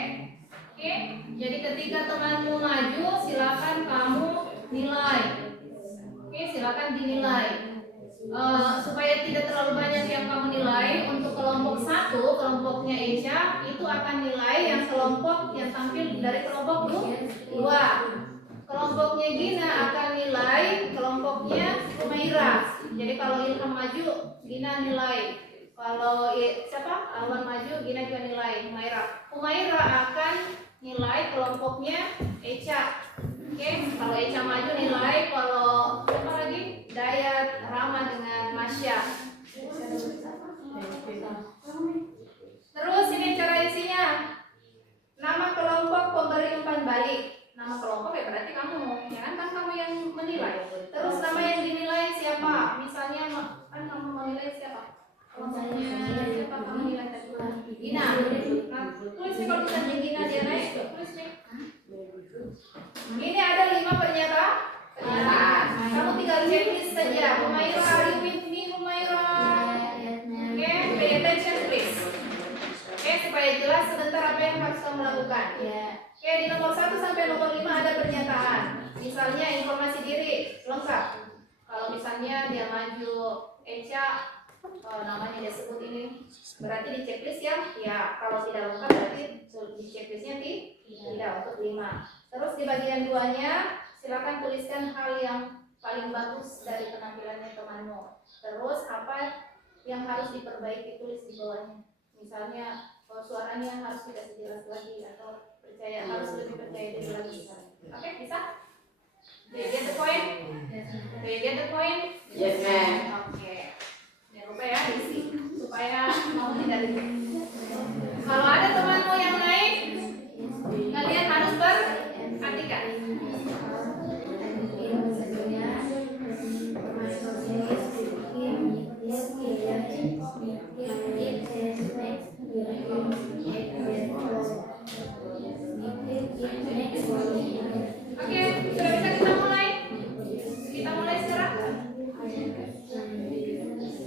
Oke, jadi ketika temanmu maju, silakan kamu nilai. Oke, silakan dinilai. Supaya tidak terlalu banyak yang kamu nilai, untuk kelompok 1, kelompoknya Echa itu akan nilai yang kelompok yang tampil dari kelompok 2. Kelompoknya Gina akan nilai kelompoknya Humaira. Jadi kalau Ilham maju, Gina nilai. Kalau Alwan maju, Gina juga nilai. Humaira akan nilai kelompoknya Echa. Oke, kalau Echa maju nilai, kalau apa lagi? Dayat, Rama dengan Masya. Terus ini cara isinya. Nama kelompok pemberi umpan balik. Nama kelompok ya berarti kamu, ya kan kamu yang menilai. Terus nama yang dinilai siapa? Misalnya kan kamu menilai siapa? Kelompoknya siapa kamu nilai tadi? Gina. Nah, tulis nih kalau kita Gina dia naik, tulis nih. Ini ada 5 pernyataan. Kamu tinggal checklist saja. Humaira, are you with me, Humaira? Oke, pay attention please. Oke, supaya jelas sebentar apa yang harus kamu lakukan. Oke, di nomor 1 sampai nomor 5 ada pernyataan. Misalnya informasi diri lengkap. Kalau misalnya dia maju Echa, namanya dia sebut ini, berarti di checklist ya. Ya, kalau tidak lengkap berarti di checklistnya tidak untuk 5. Terus di bagian 2-nya silakan tuliskan hal yang paling bagus dari penampilannya temanmu. Terus apa yang harus diperbaiki, tulis di bawahnya. Misalnya suaranya harus tidak sejelas lagi, atau harus lebih percaya diri lagi. Oke, bisa? Do you get the point? Do you get the point? Yes, ma'am. Oke. Jangan lupa ya isi supaya mau tidak ribet. Kalau ada temanmu yang naik, kalian harus perhatikan. Oke, sudah bisa kita mulai? Kita mulai sekarang.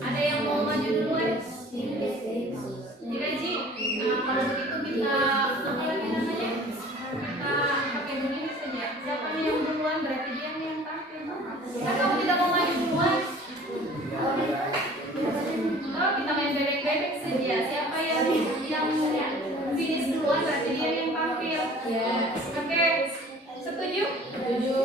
Ada yang mau maju duluan? Tidak, Ji. Nah, kalau begitu kita apa lagi namanya? Kita pakai begini saja. Siapa nih yang duluan berarti dia yang tampil. Nah, kamu tidak mau maju duluan? Oh, kita main bebek-bebek saja. Siapa yang finish duluan berarti dia yang tampil. Oke, setuju? Setuju.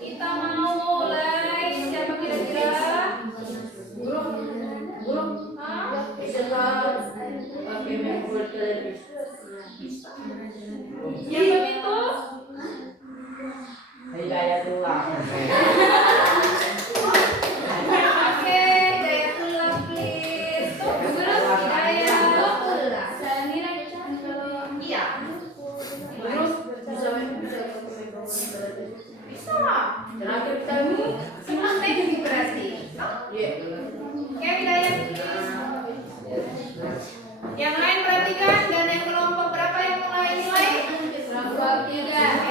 Kita mau mulai. Siapa kira-kira? Guru. Hah? Pakai membuat Siapa itu? Hidayatullah. Oke, Hidayatullah please. Tuh, guru Hidayatullah. Iya. Terus bisa Bisa. terakhir kami. Semua teknik berarti. Iya. Oke, Hidayat please. Yang lain perhatikan, dan yang kelompok berapa yang mulai nilai? Kelompok 3.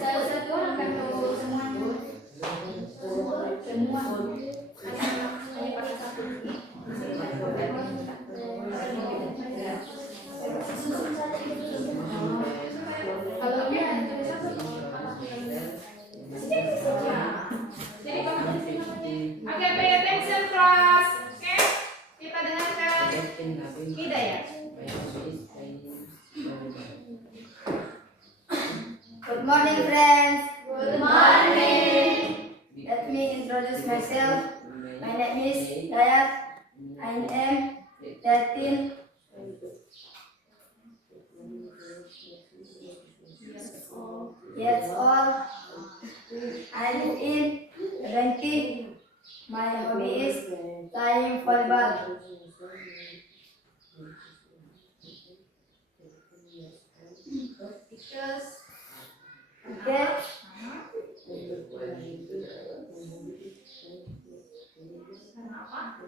Satu orang kan semua hanya pakai satu. Kalau dia jadi kamu tulis namanya. Oke, pay attention class. Oke, kita dengarkan Hidayat. Good morning, friends. Good morning. Let me introduce myself. My name is Dayat. I am 13. Years old. I live in Rengki. My hobby is playing volleyball. Because Okay. kenapa?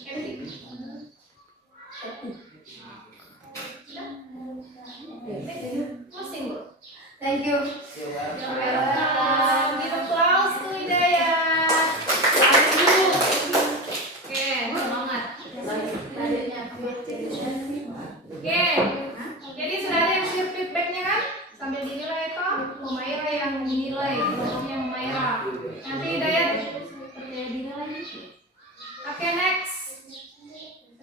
Everything. Sudah? Masing bro. Thank you. You're welcome. Give applause to Hidayat. Oke, semangat. Oke, jadi sudah ada yang share feedbacknya kan? Sambil dinilai toh, Humaira yang dinilai, kelompoknya Humaira. Nanti Hidayat dinilai. Oke, next.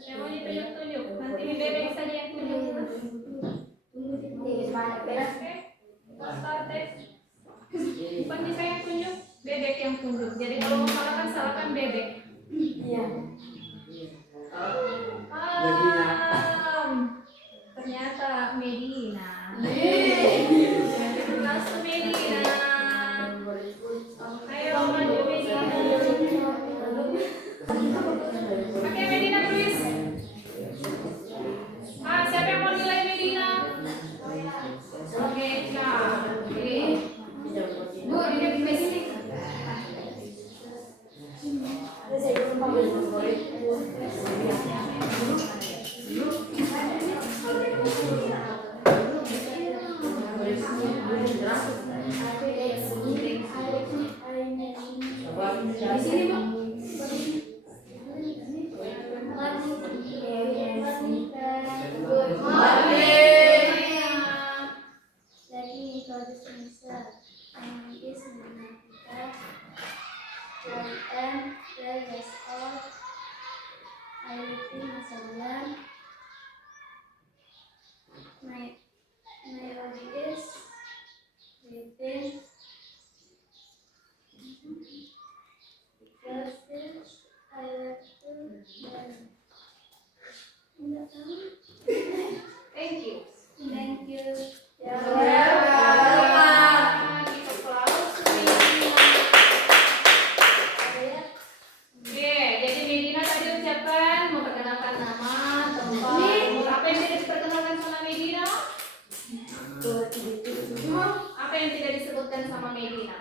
Saya mau ditunjuk-tunjuk. Nanti Bebek saja yang tunjuk. Oke, started. Bukan bisa yang tunjuk, Bebek yang tunjuk. Jadi kalau mau salahkan Bebek. Iya. Ternyata Medina. Langsung Medina. Ayo maju Medina. Oke Medina tulis. Siapa yang mau nilai Medina? Oke, Kak. Oke. Bu, duduk di sini. Di sini, Bu. Good morning. Let me introduce myself. My name is Nandita. I am 12 years old. I live in Masalan. My hobby is reading. Because I like to learn. Thank you. Thank you. Give applause to Medina. Oke, jadi Medina tadi ucapkan memperkenalkan nama, tempat. Apa yang tidak diperkenalkan sama Medina? Apa yang tidak disebutkan sama Medina?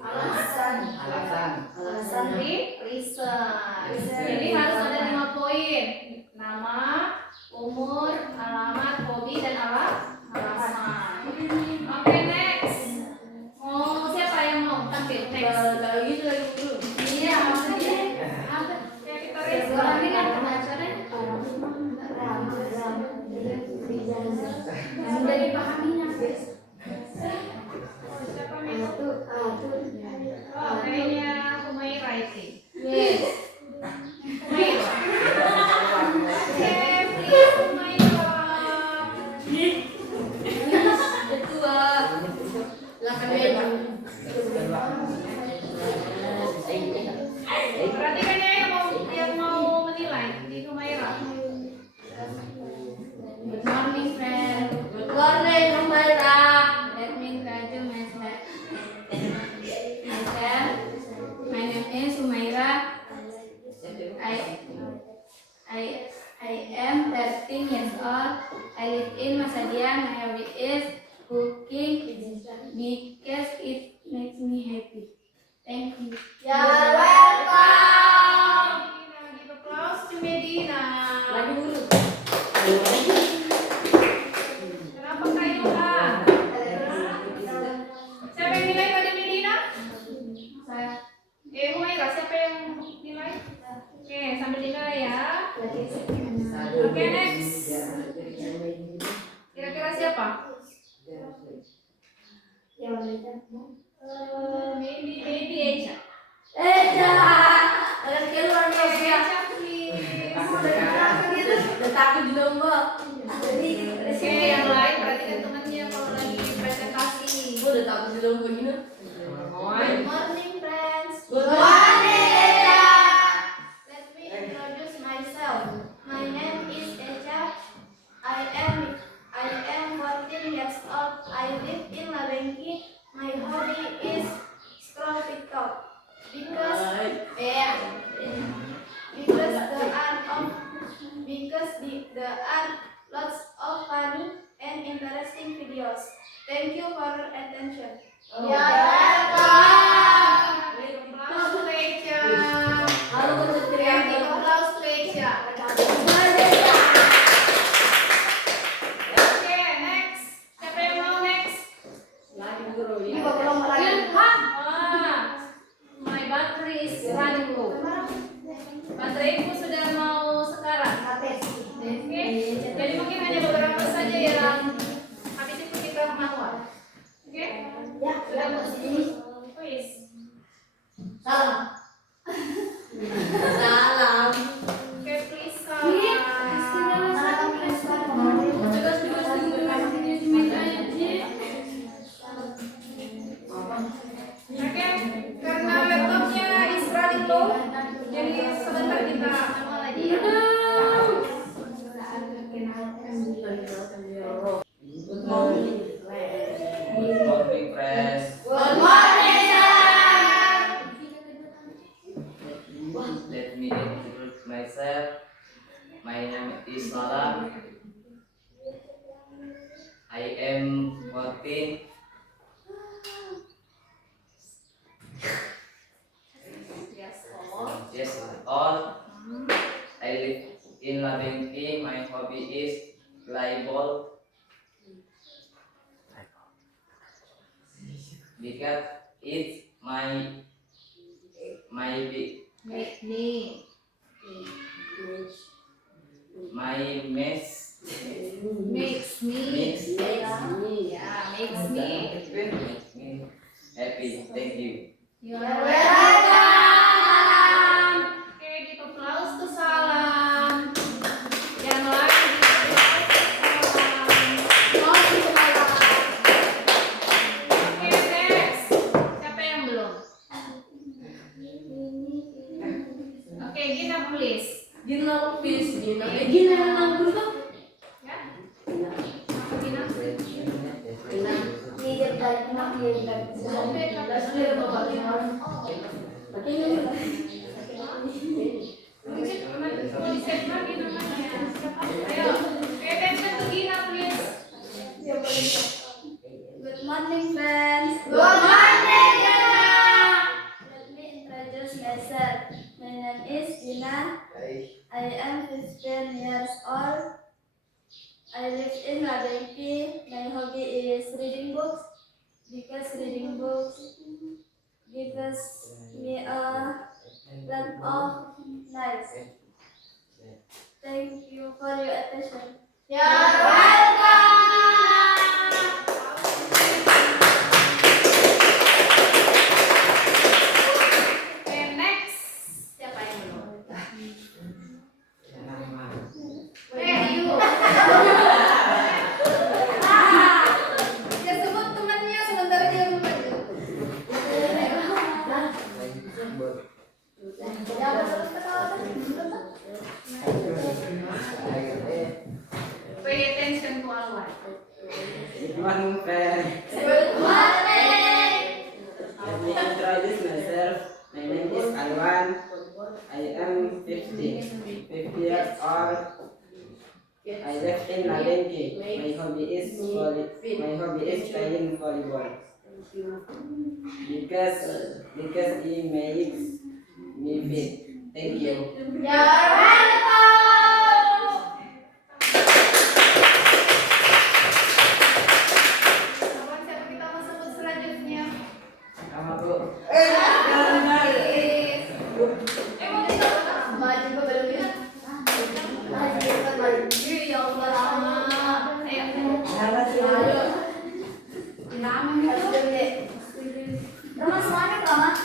Alasan reason. Jadi harus ada 5 poin. Nama, umur, alamat, hobi, dan alasan. Oke, next. Mau siapa yang mau tampil? Next. Kalau gitu lagi dulu. Iya, maksudnya Oke, kita raise. ini kan pengacaranya sudah dipahaminya. Siapa yang mau? Oh, kayaknya Humaira itu. Yes. Humaira. Oke, please Humaira. Ketua. Berarti kayaknya yang mau menilai di Humaira. Good morning, friend. Good morning, Humaira. Let me introduce myself. My name is Humaira. I am 13 years old. I live in Masadian. My hobby is cooking because it makes me happy. Thank you. You're welcome. Give applause to Medina. Lagi dulu. Kenapa kayuhan? Siapa yang nilai tadi Medina? Saya Humaira, siapa yang nilai? Oke, sambil dinilai ya. Oke, next. Kira-kira siapa? Maybe Echa. Ada keluar Oke, Echa, please. Udah takut di lombok. Oke, yang lain perhatikan temannya kalau lagi presentasi. Gue udah takut di lombok gini. Good morning, friends. Good morning. Let me introduce myself. My name is Echa. I am 14 years old. I live in Labengki. My hobby is scroll TikTok. please. Salam. Salam. Okay, please. Oke, karena laptopnya is running low, jadi sebentar kita manual aja ya. Good morning. Good morning, friends. Good morning, sir. Let me introduce myself. My name is Salam. I am 14. Yes, all. I live in Labengki. My hobby is volleyball. Because it's my big Make me. my mess Makes me. makes Yeah, makes me. me happy. Thank you. You're welcome. Oke, give applause to Salam. Yang lain give applause to Salam. Oke, next. Siapa yang belum? Oke, Gina please. Gina please. Gina yang dulu. Ya? Sama Gina. Mau di-save lagi namanya. Siapa? Ayo. Pay attention to Gina please. Good morning, friends. Good morning, Let me introduce myself. My name is Gina. I am 15 years old. I live in Labengki. My hobby is reading books because reading books gives me a lot of knowledge. Thank you for your attention. You're welcome. Oke, next. Siapa yang belum? You. Ya sebut temannya sebentar dia lupa. Pay attention to our life. Good morning, friends. Good morning. Let me introduce myself. My name is Alwan. I am 50 years old. I live in Labengki. My hobby is playing volleyball. Because it makes me fit. Thank you. You're welcome. Kawan siapa kita mau sebut selanjutnya? Sama Bu. Please. Mau kita apa? Maju ke belakang. Ya Allah sama. Ayo. Teman semuanya kemana?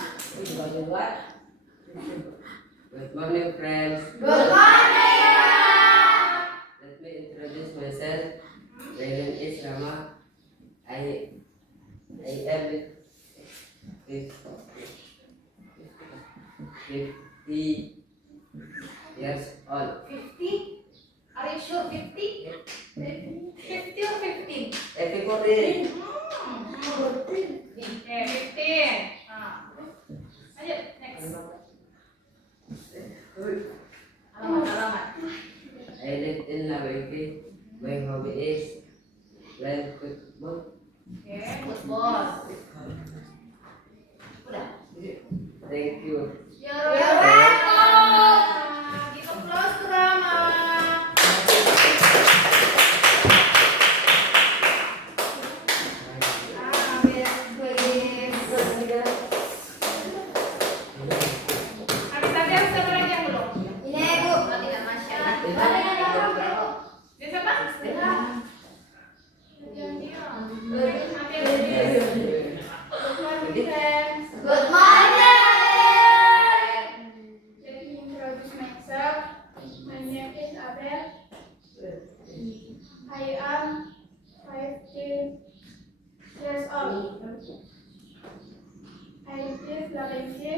Good morning, friends. Good morning. Let me introduce myself. My name is Rama. I am 50 years old. 50? Are you sure 50? 50 or 15? Happy birthday. Oke, 15. Nah. Lanjut, next. Alamat. I live in Labengki. My hobby is playing football. Oke, football. Udah. Thank you. You're welcome. Give applause to Rama. Habis tadi harus siapa lagi yang belum? Ini Bu. Oh, tidak, Masya Allah. Dia siapa? Diam-diam. Oke, friends. Good morning. Let me introduce myself. My name is Abel. I am 15 years old. I live Labenki.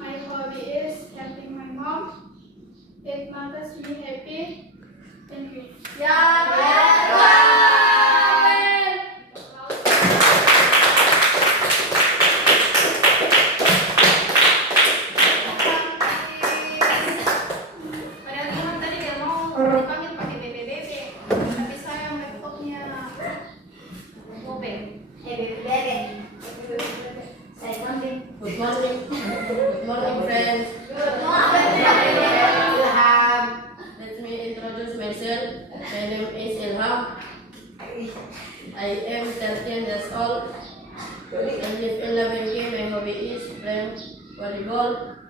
My hobby is helping my mom. It makes me happy. Thank you. Padahal Ilham tadi dia mau dipanggil pakai bebe, tapi sayang laptopnya robek. Bebe. Saya panggil. Good morning. Good morning, friends. Good morning. Ilham. Let me introduce myself. My name is Ilham. I am 13 years old. I live in Labenki. My hobby is playing volleyball.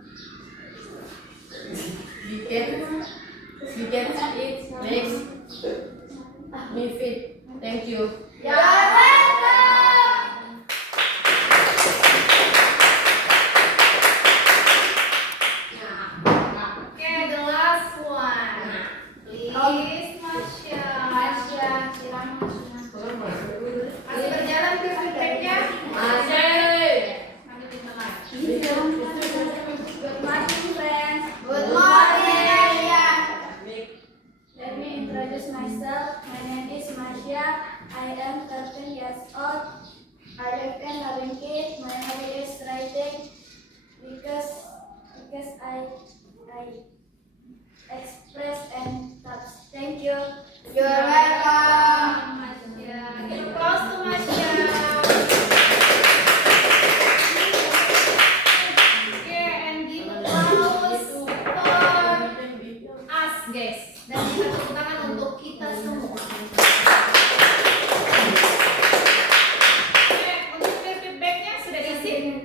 Weekends it makes me fit. Thank you. You're welcome. Okay, the last one. Please, Masya. Masih berjalan ke feedbacknya? Masih. Kami di tengah. Good morning, friends. Good morning. Let me introduce myself. My name is Masya. I am 13 years old. I live in Labenki. My hobby is writing because I express and touch. Thank you. You're welcome. Masya. Give applause to Masya. Okay, and give applause for us, guys. Dan kita tepuk tangan untuk kita semua. Oke, untuk feedbacknya sudah diisi?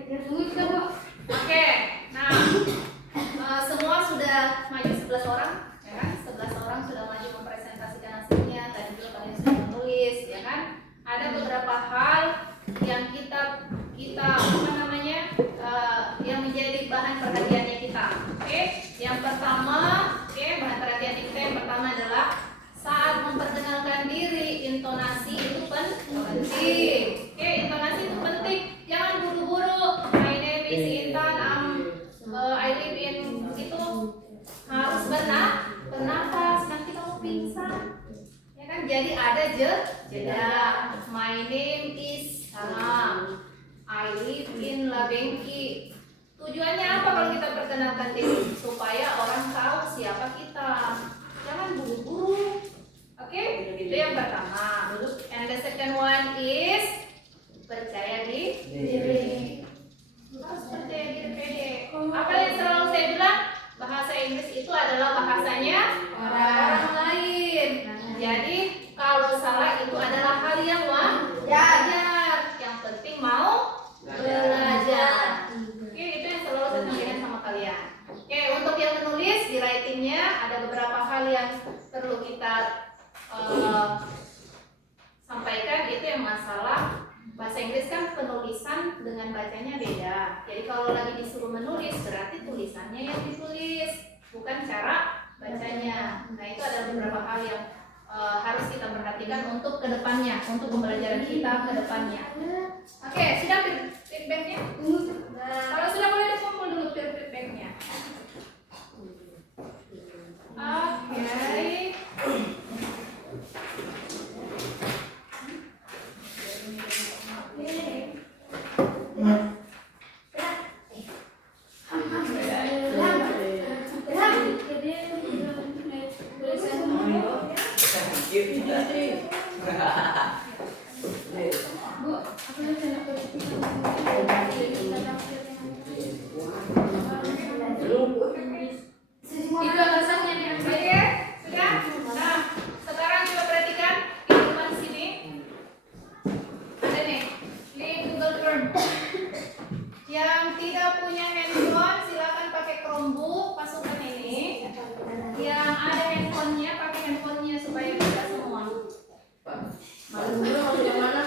Oke, nah semua sudah maju 11 orang, ya kan? 11 orang sudah maju mempresentasikan hasilnya. Tadi juga kalian sudah menulis, ya kan? Ada beberapa hal yang kita apa namanya yang menjadi bahan perhatiannya kita. Oke, yang pertama, bahan perhatian kita yang pertama adalah saat memperkenalkan diri, intonasi itu penting. Oke, intonasi itu penting. Jangan buru-buru. My name is Intan. I live in itu harus bernafas. Nanti kamu pingsan. Ya kan? Jadi ada jeda. My name is Salam. I live in Labenki. Tujuannya apa kalau kita perkenalkan diri? Supaya orang tahu siapa kita. Jangan buru-buru. Oke? Itu yang pertama. And the second one is percaya diri. Harus percaya diri pede. Apa yang selalu saya bilang? Bahasa Inggris itu adalah bahasanya orang lain. Jadi kalau salah itu adalah hal yang wajar. Yang penting mau belajar. Oke, itu yang selalu saya sampaikan sama kalian. Oke, untuk yang menulis di writingnya ada beberapa hal yang perlu kita sampaikan. Itu yang masalah bahasa Inggris kan penulisan dengan bacanya beda. Jadi kalau lagi disuruh menulis berarti tulisannya yang ditulis, bukan cara bacanya. Nah itu ada beberapa hal yang harus kita perhatikan untuk kedepannya, untuk pembelajaran kita kedepannya. Oke, sudah feedbacknya? Kalau sudah boleh dikumpul dulu feedbacknya. Oke. Itu alasannya nih. Oke, sudah? Nah, sekarang coba perhatikan di depan sini. Ada nih, di Google Chrome. Yang tidak punya handphone silakan pakai Chromebook, masukkan ini. Yang ada handphonenya pakai handphonenya supaya bisa semua. Malu dulu mau yang mana?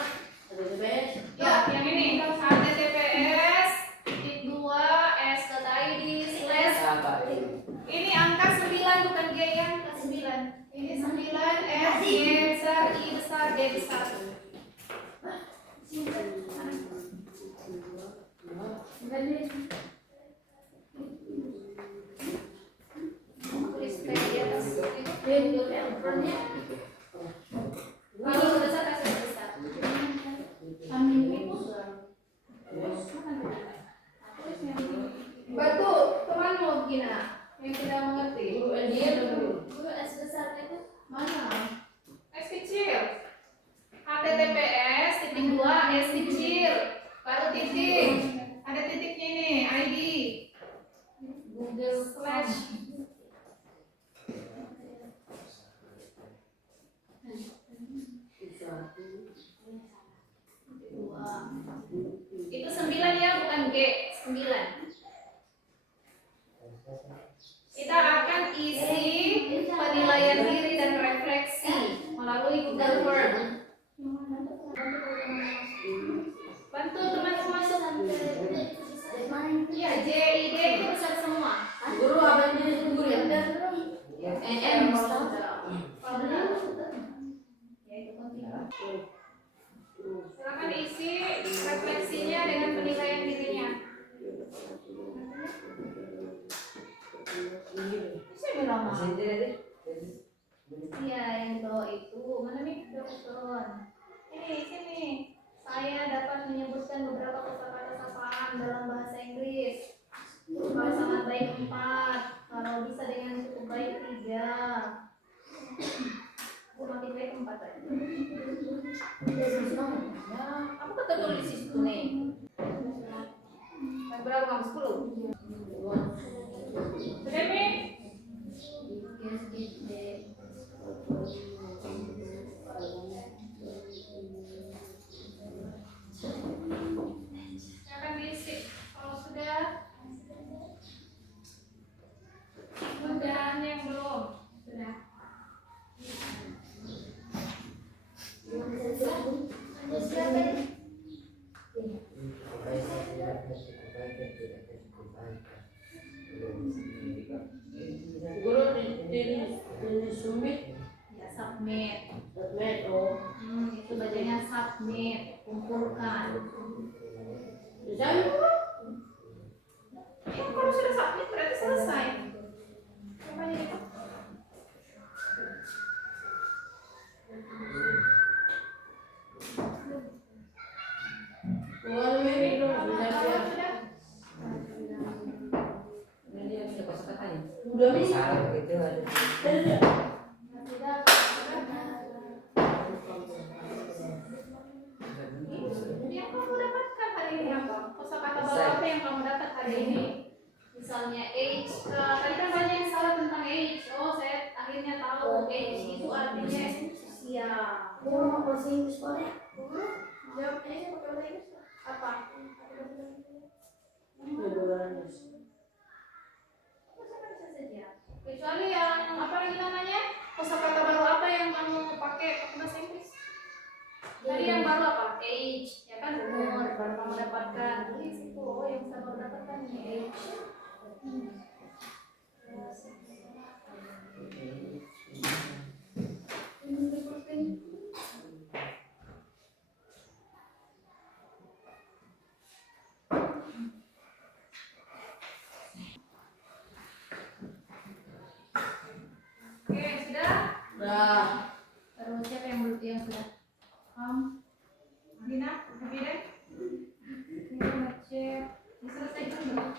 alias kecil, baru titik. Ada titiknya nih, ID. Google Slash. Itu 9 ya, bukan G, 9. Kita akan isi penilaian diri dan refleksi melalui Google Form. Bantu teman-teman masuk. Ya, J, I, D itu besar semua. Guru apa yang jadi guru ya? M silakan isi refleksinya dengan penilaian dirinya. Bisa lama. Iya, yang di bawah itu mana nih? Turun. Ini sini. Saya dapat menyebutkan beberapa kosakata sapaan dalam bahasa Inggris. Kalau sangat baik 4, kalau bisa dengan cukup baik 3. Makin baik 4 aja. Ya, aku kata tulis di situ nih. Berapa kamu 10? Sudah nih? Silakan diisi. Kalau sudah, mudahan yang belum. Sudah. Guru di submit. Ya, submit. Submit, oh. Itu bacanya submit, kumpulkan. Bisa? Ya, kalau sudah submit berarti selesai. Namanya itu. Guru ini Kalau sudah siap. sudah, Udah nih. Salah begitu ada. yang kamu dapatkan hari ini apa? Kosakata baru apa yang kamu dapat hari ini? Misalnya age, tadi kan banyak yang salah tentang age. Oh, saya akhirnya tahu age itu artinya usia. Mau bahasa Inggris boleh? Jawab aja pakai bahasa Inggris. Apa? Bisa saja. Kecuali yang apa lagi namanya? Kosakata baru apa yang kamu pakai bahasa Inggris? Tadi yang baru apa? Age, ya kan umur baru kamu dapatkan. Tulis itu, oh yang saya baru dapatkan ini age. Oke, sudah? Udah. Terus siapa yang belum yang sudah? Dina, Happy deh? Ini ngecek. Diselesaikan belum?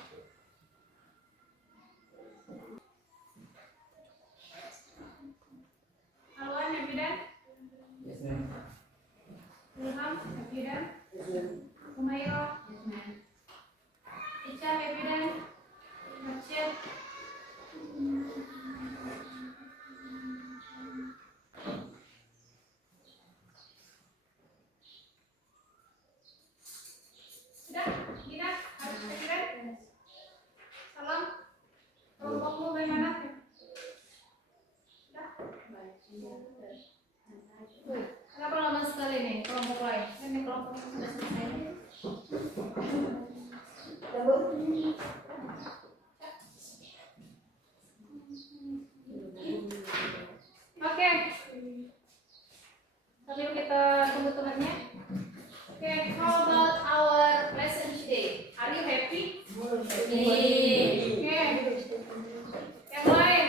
Haluan, Happy deh? Yes, ma'am. Ilham, Happy deh? Umairo? Ica, Happy deh? Ngecek. Sudah? Dina? Happy deh? Salam? Kelompokmu bagaimana? Sudah? Kenapa lama sekali nih kelompok lain? Kan nih kelompok yang sudah selesai. Oke. Sambil kita tunggu temannya. Oke, how about our lesson today? Are you happy? Oke. Yang lain,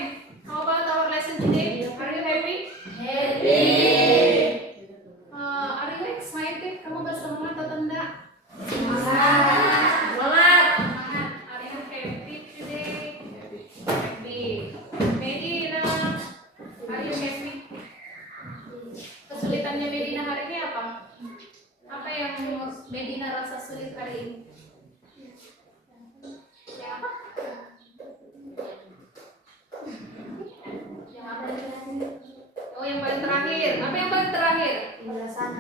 how about our lesson today? Are you happy? Are you excited? Kamu bersemangat atau enggak? Semangat. Semangat. Are you happy today? Happy. Medina, are you happy? Kesulitannya Medina hari ini apa? Medina rasa sulit hari ini? Yang apa? Yang apa? Oh, yang paling terakhir. Apa yang paling terakhir? Alasan.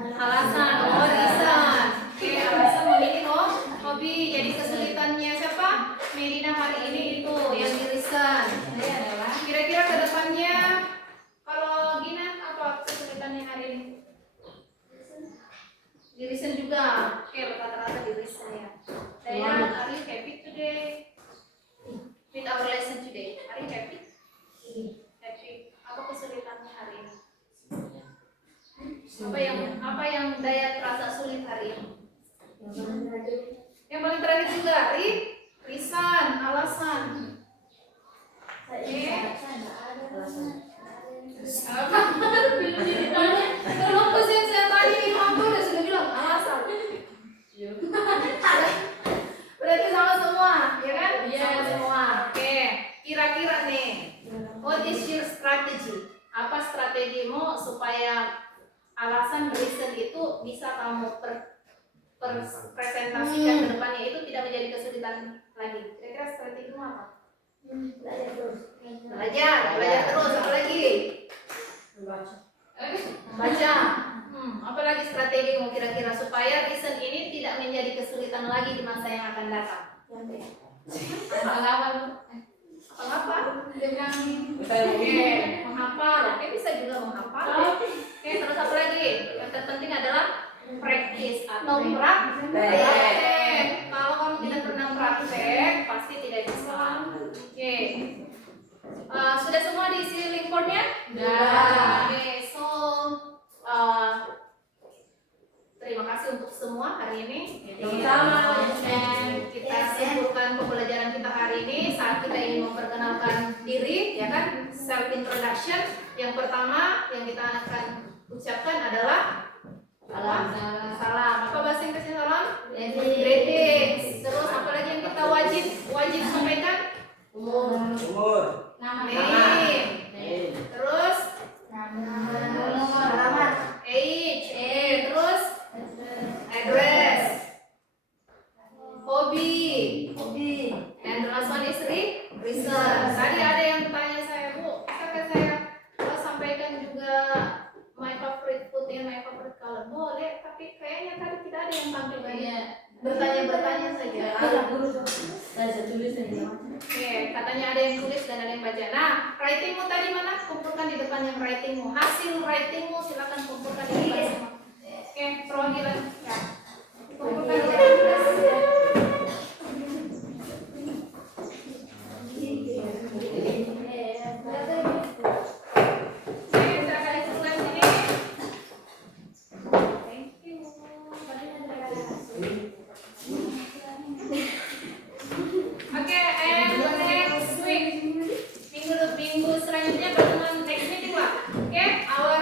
Oh, reason. Oke, alasan memilih hobi. Jadi kesulitannya siapa? Medina hari ini itu yang di reason. Kira-kira ke depannya kalau Gina apa kesulitannya hari ini? Di reason juga. Oke, rata-rata di reason ya. Dayan, are you happy today? With our lesson today. Are you happy? Happy. Apa kesulitannya hari ini? Apa yang Dayan rasa sulit hari ini? Yang paling terakhir juga, reason, alasan. Kalau kusen saya tadi di mampu udah sudah bilang alasan. Berarti sama semua, ya kan? Sama semua. Oke, kira-kira nih, what is your strategy? Apa strategimu supaya alasan reason itu bisa kamu presentasikan ke depannya itu tidak menjadi kesulitan lagi? Kira-kira strategimu apa? Belajar terus, apa lagi? Membaca. Apalagi strategi mau kira-kira supaya reason ini tidak menjadi kesulitan lagi di masa yang akan datang? Apa? Dengan menghafal. Bisa juga menghafal. Terus apa lagi? Yang terpenting adalah practice atau praktek. Kalau kamu tidak pernah praktek, pasti tidak bisa. Sudah semua diisi link formnya? So terima kasih untuk semua hari ini. Kita simpulkan pembelajaran kita hari ini saat kita ingin memperkenalkan diri, ya kan? Self introduction. Yang pertama yang kita akan ucapkan adalah salam. Apa bahasa Inggrisnya salam? Greetings. Terus apa lagi yang kita wajib sampaikan? Umur. Name. Terus age. Terus address. Hobi. And the last one is reason. Tadi ada yang tanya saya, Bu, bisakah saya sampaikan juga my favorite food and my favorite color? Boleh, tapi kayaknya tadi tidak ada yang tampil lagi. Bertanya saja. Saya tulis saja. Oke, katanya ada yang tulis dan ada yang baca. Nah, writingmu tadi mana? Kumpulkan di depan yang writingmu. Hasil writingmu silakan kumpulkan di depan semua. Oke, perwakilan. Ya. Kumpulkan di depan. Minggu selanjutnya pertemuan next meeting lah. Oke, our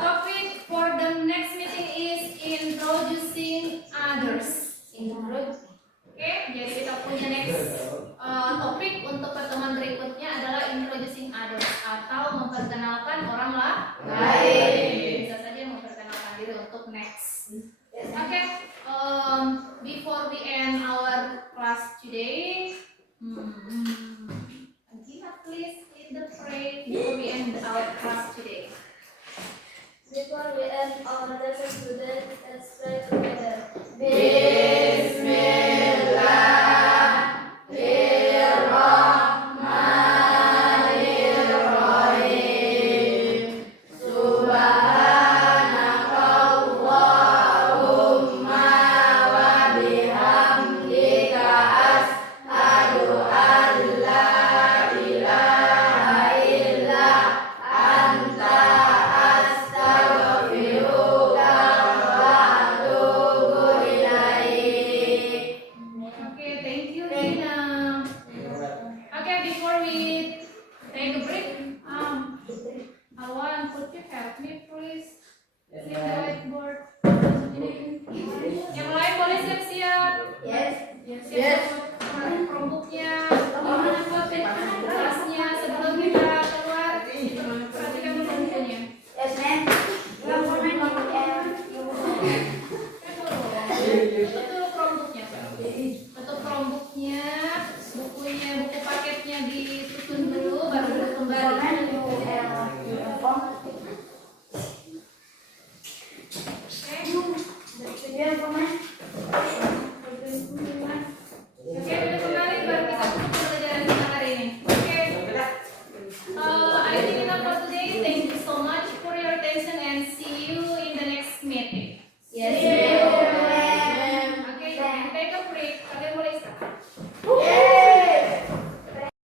topic for the next meeting is introducing others. Oke, jadi kita punya next topik untuk pertemuan berikutnya adalah introducing others atau memperkenalkan orang lain. Bisa saja memperkenalkan diri untuk next. Oke, before we end our class today, please lead the prayer before we end our class today. Before we end our lesson today, let's pray together. Anta astaghfiruka you.